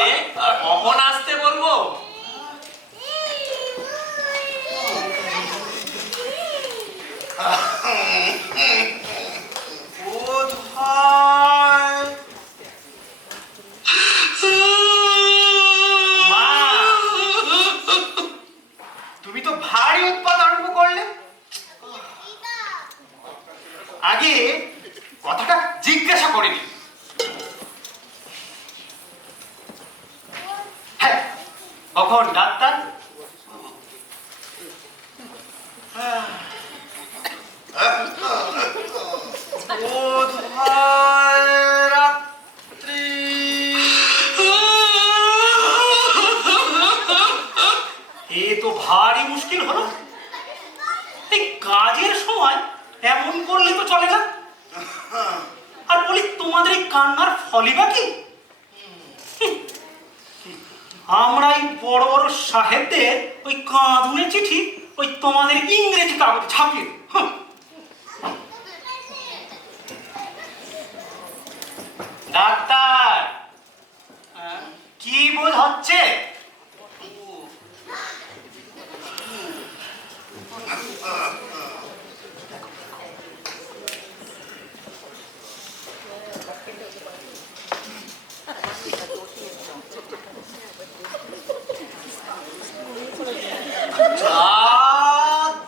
কখন আসতে বলবো? আগে কথাটা জিজ্ঞাসা করিনি। হ্যাঁ, কখন ডাক্তার? বোধহয় রাত্রি। এ তো ভারী মুশকিল হলো। এই কাজের সময় এমন করলে তো চলে না। আর বলি, তোমাদের এই কান্নার ফলই বা কি? আমরা এই বড় বড় সাহেবদের ওই কাঁদুনে চিঠি ওই তোমাদের ইংরেজি কাগজে ছাপিয়ে দিই। ডাক্তার, কি বোধ হচ্ছে?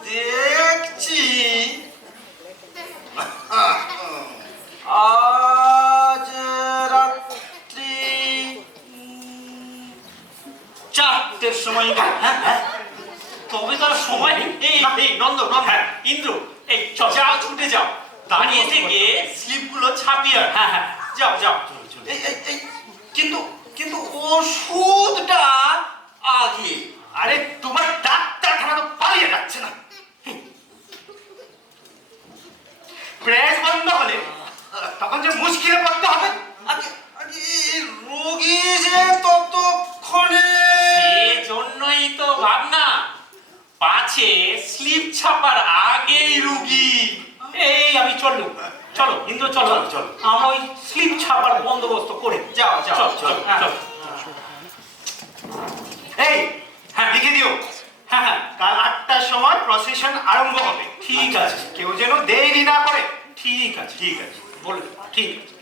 দেখছি আজ রাত্রি 4টের সময়। তবে তার সময় নেই। এই নন্দ, ইন্দ্র, এই যাও, ছুটে যাও, দাঁড়িয়ে থেকে স্লিপগুলো ছাপিয়ে। হ্যাঁ, যাও যাও। কিন্তু কিন্তু ওষুধটা আগে। আরে তোমার ডাক্তারখানা তো পালিয়ে যাচ্ছে না। প্রেস বন্ধ হলে তখন যে মুশকিলে পড়তে হবে। রোগী যে ততক্ষণে, সেজন্যই তো ভাবনা, পাছে স্লিপ ছাপার আগেই রোগী। এই আমি চলো ইন্দ্র, চলো আমরা ওই স্লিপ ছাপার বন্দোবস্ত করে। যাও চল। এই, হ্যাঁ, লিখে দিও। হ্যাঁ, কাল 8টার সময় প্রসেশন আরম্ভ হবে। ঠিক আছে, কেউ যেন দেরি না করে। ঠিক আছে বলে দেবো। ঠিক আছে।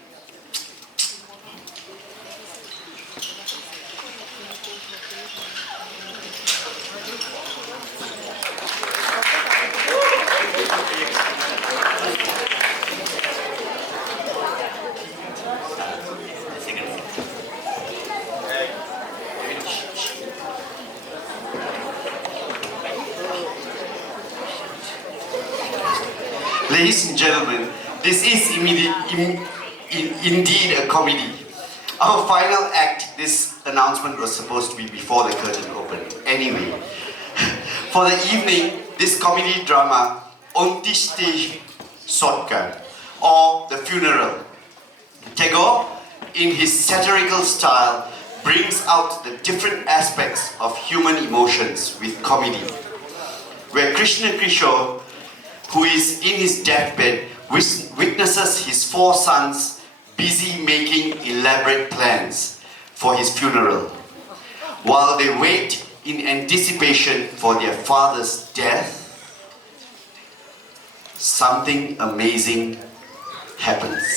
Ladies and gentlemen, this is indeed a comedy. Our final act, this announcement was supposed to be before the curtain opened. Anyway, for the evening, this comedy drama, Ontishte Sotkar, or The Funeral. Tagore, in his satirical style, brings out the different aspects of human emotions with comedy. Where Krishna Kishore, who is in his deathbed, witnesses his 4 sons busy making elaborate plans for his funeral. While they wait in anticipation for their father's death, something amazing happens.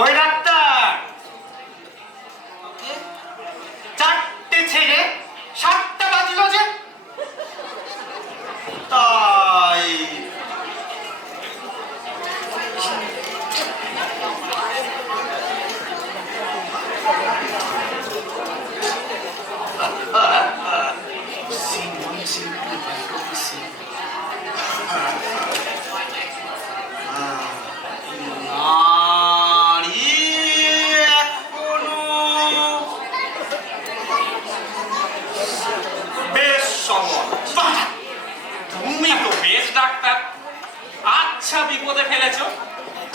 ওই doctor, 4টে ছেড়ে 7টা বাজল যে। তাই তুমি তো বেশ doctor. আচ্ছা, বিপদে ফেলেছো।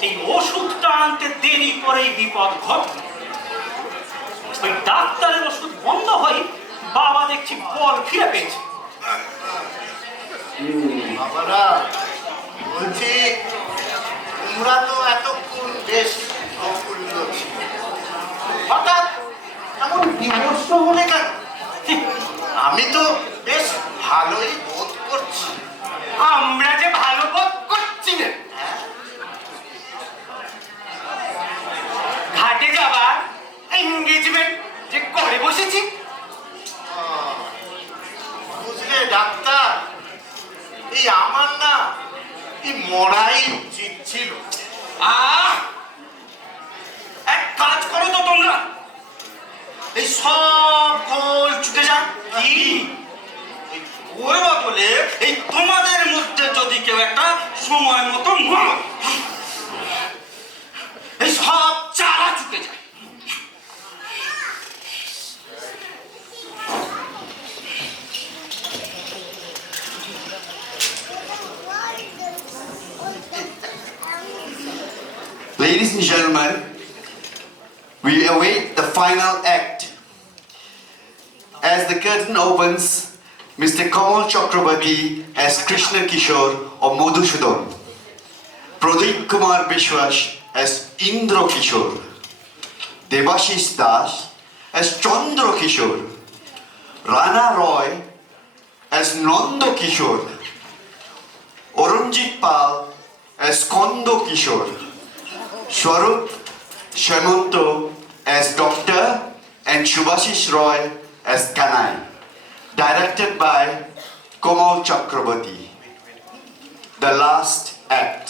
এই ওষুধটা আনতে দেরি করেই বিপদ ঘটল। ওই ডাক্তারের ওষুধ বন্ধ হয়ে বাবা দেখছি বল ফিরে পেয়েছে। বাবারা, বলছি তোমরা তো এতক্ষণ বেশ প্রফুল্ল ছিল, হঠাৎ এমন বিমর্ষ হলে কেন? আমি তো বেশ ভালোই বোধ করছি। আমরা যে ভালো বোধ করছি না, ঘাটে যাবার এনগেজমেন্ট যে করে বসেছি। বুঝলে ডাক্তার, এই আমার না এই মরাই উচিত ছিল। এক কাজ করো তো তোমরা, এই সব গোল ছুটে যান। কি ওর বদলে এই তোমাদের মধ্যে যদি কেউ একটা সময় মতো মরো, এই সব চারা ছুটে যায়। Ladies and gentlemen, we await the final act. As the curtain opens, Mr. Kamal Chakrabarti as Krishna Kishore or Madhusudan, Pradeep Kumar Bishwas as Indra Kishore, Devashish Das as Chandra Kishore, Rana Roy as Nanda Kishore, Orunjit Pal as Kondo Kishore, Swarup Shemanto as Doctor and Shubhashish Roy as Kanai. Directed by Kamal Chakrabarti. The last act.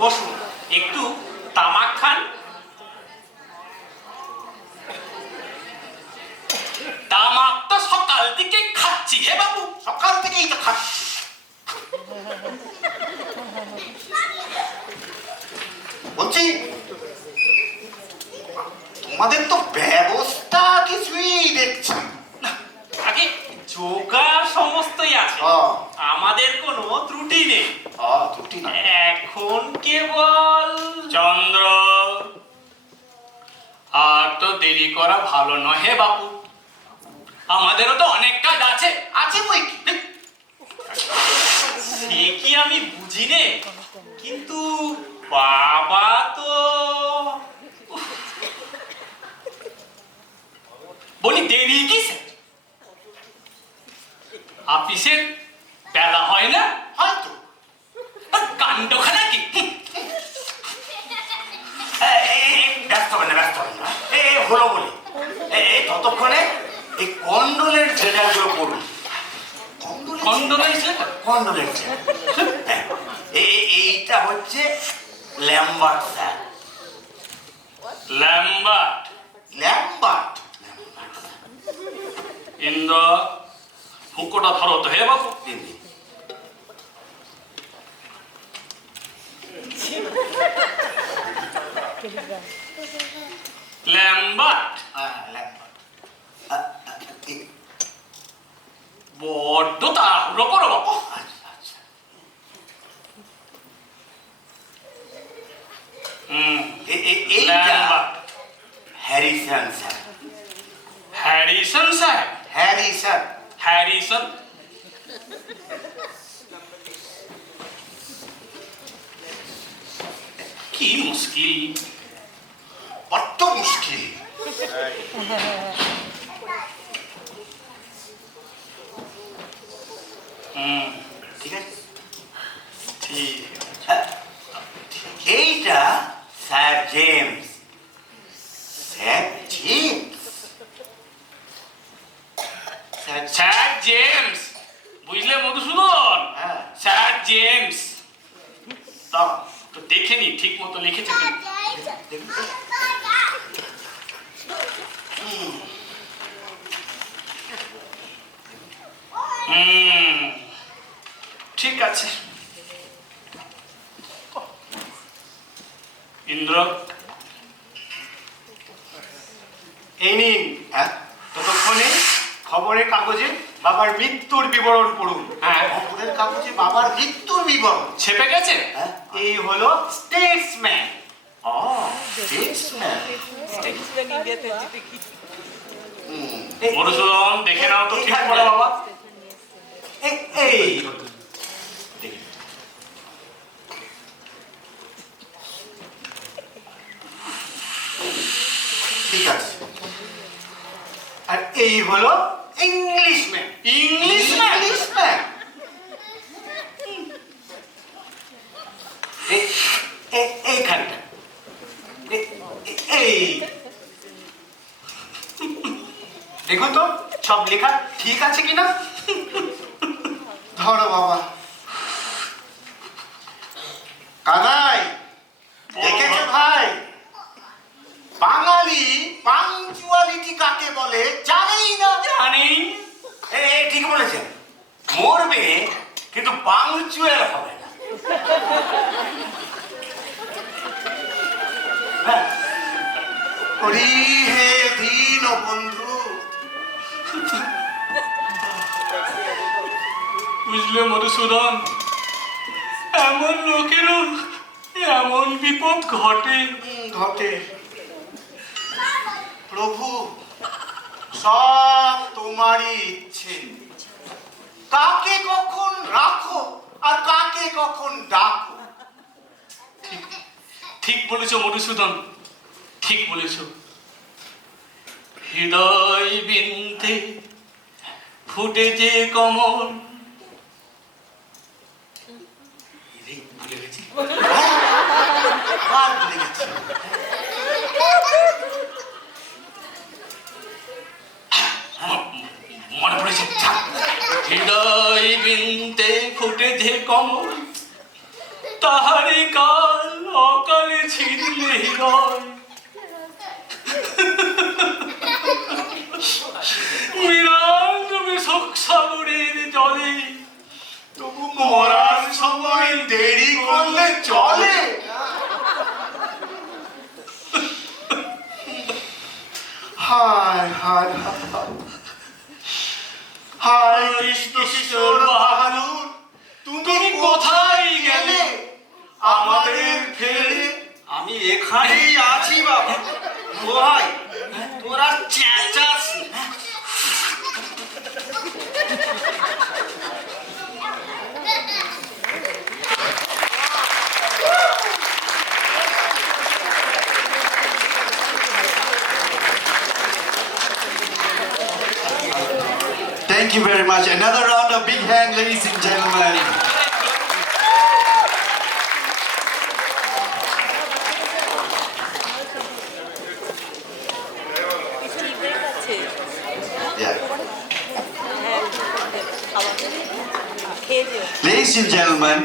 বসুন, একটু তামাক খান। তামাক তো সকাল থেকে খাচ্ছি হে বাবু, সকাল থেকেই তো খাচ্ছি। বলছি তোমাদের তো ব্যবস্থা কিছুই দেখছি না। আগে জোগাড় সমস্তই আছে, আমাদের কোনো ত্রুটি নেই। ত্রুটি না। এখন কেবল চন্দ্র, আর তো দেরি করা ভালো নয় হে বাপু, আমাদেরও তো অনেক কাজ আছে। আছে বই কি? সে কি আমি বুঝি নে, কিন্তু বাবা তো বলি দেরি কিসে? অফিসের বেলা হয় না? হয়তো। কাণ্ডখানা কি? ব্যস্ত হবে না, ব্যস্ত হবে না। হলো বলে ততক্ষণে এই কন্ডোলের ছেলেগুলো করুন। কন্ডোলের কন্ডোলের ছেলে এইটা হচ্ছে Lambert sir. Lambert? Lambert Indra, হুঁকোটা ধরো তো হে বাবু। ল্যাম্বার্ট? বড্ড তাড়াহুড়ো করো বাবু। Lambert. Harrison sir. Harrison sir? Harrison. Harrison কি মুশকিল, বড্ড মুশকিল। ঠিক আছে, ঠিক। এইটা sir James. Sir James, sir James, বুঝলে মধুসূদন? হ্যাঁ। Sir James. তা তো দেখে নি ঠিক মতো লিখেছে কিনা। ঠিক আছে। ইন্দ্র, এই নিন। ততক্ষণে খবরের কাগজে বাবার মৃত্যুর বিবরণ পড়ুন। হ্যাঁ। খবরের কাগজে বাবার মৃত্যুর বিবরণ ছেপে গেছে? এই হলো স্টেটসম্যান। স্টেটসম্যান। মধুসূদন, দেখে নাও তো ঠিক করে বাবা। এই ঠিক আছে। আর এই হলো ইংলিশম্যান। ইংলিশম্যান? ইংলিশম্যান। এইখানটা এই দেখুন তো সব লেখা ঠিক আছে কিনা। ধরো বাবা। কানাই, দেখেছো ভাই, বাঙালি পাংচুয়ালিটি কাকে বলে জানেই না। জানি। ঠিক বলেছেন, মরবে কিন্তু পাংচুয়াল হবে না। হরি হে দীন বন্ধু। বুঝলে মধুসূদন, এমন লোকেরও এমন বিপদ ঘটে। ঘটে। প্রভু, সব তোমারই ইচ্ছে। কাকে কখন রাখো আর কাকে কখন ডাকো। ঠিক ঠিক বলেছ মধুসূদন, ঠিক বলেছ। হৃদয় বিন্দে ফুটে যে কমল। ভুলে গেছি। আর ভুলে গেছি। মনে পড়েছে। হৃদয় বিন্দে ফুটে যে কমল, তাহারি কাল অকালে ছিঁড়লে হৃদয় বিরান তুমি শোক সাগরের জলে তবু মরার সময় দেরি করলে চলে। হায় হায় হায় হায় কৃষ্ণ কিশোর বাহাদুর, তুমি কোথায় গেলে আমাদের ফেলে? আমি এখানেই আছি বাবা। ভাই তোরা চেঁচাস। Thank you very much. Another round of big hand, ladies and gentlemen. Yeah. Ladies and gentlemen,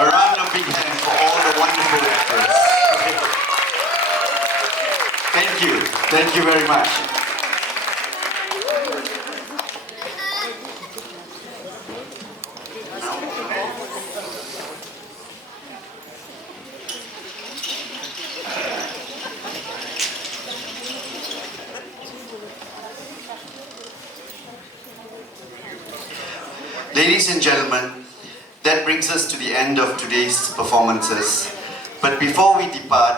a round of big hand for all the wonderful actors. Thank you very much. Ladies and gentlemen, that brings us to the end of today's performances. But before we depart,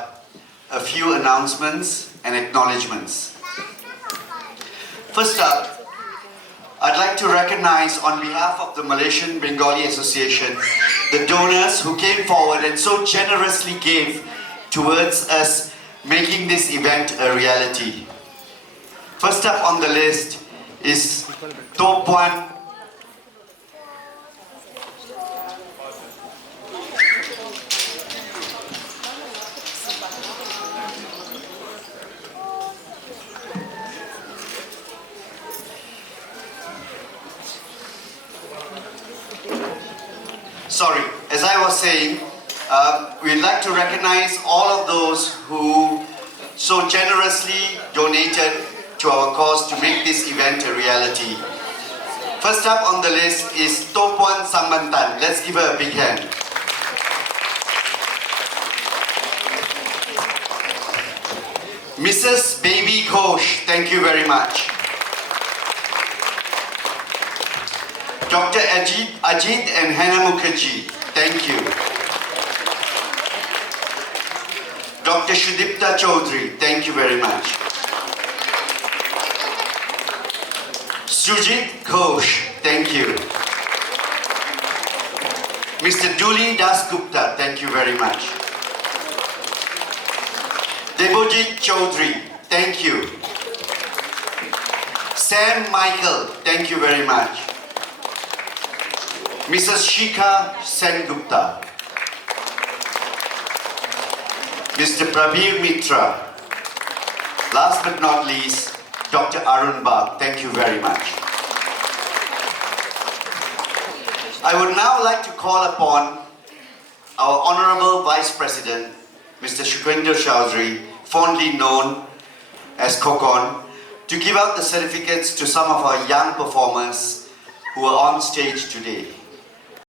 a few announcements and acknowledgements. First up, I'd like to recognize on behalf of the Malaysian Bengalee Association the donors who came forward and so generously gave towards us making this event a reality. First up on the list is Topuan. Sorry, as I was saying, we'd like to recognize all of those who so generously donated to our cause to make this event a reality. First up on the list is Topuan Sambantan. Let's give her a big hand. Mrs. Baby Ghosh, thank you very much. Dr. Ajit and Hannah Mukherjee, thank you. Dr. Shudipta Chaudhary, thank you very much. Sujit Ghosh, thank you. Mr. Duli Dasgupta, thank you very much. Debojit Chaudhary, thank you. Sam Michael, thank you very much. Mrs. Shikha Sengupta. Mr. Prabir Mitra. Last but not least, Dr. Arun Bag, thank you very much. I would now like to call upon our Honorable Vice President, Mr. Shukwendra Chaudhary, fondly known as Kokon, to give out the certificates to some of our young performers who are on stage today.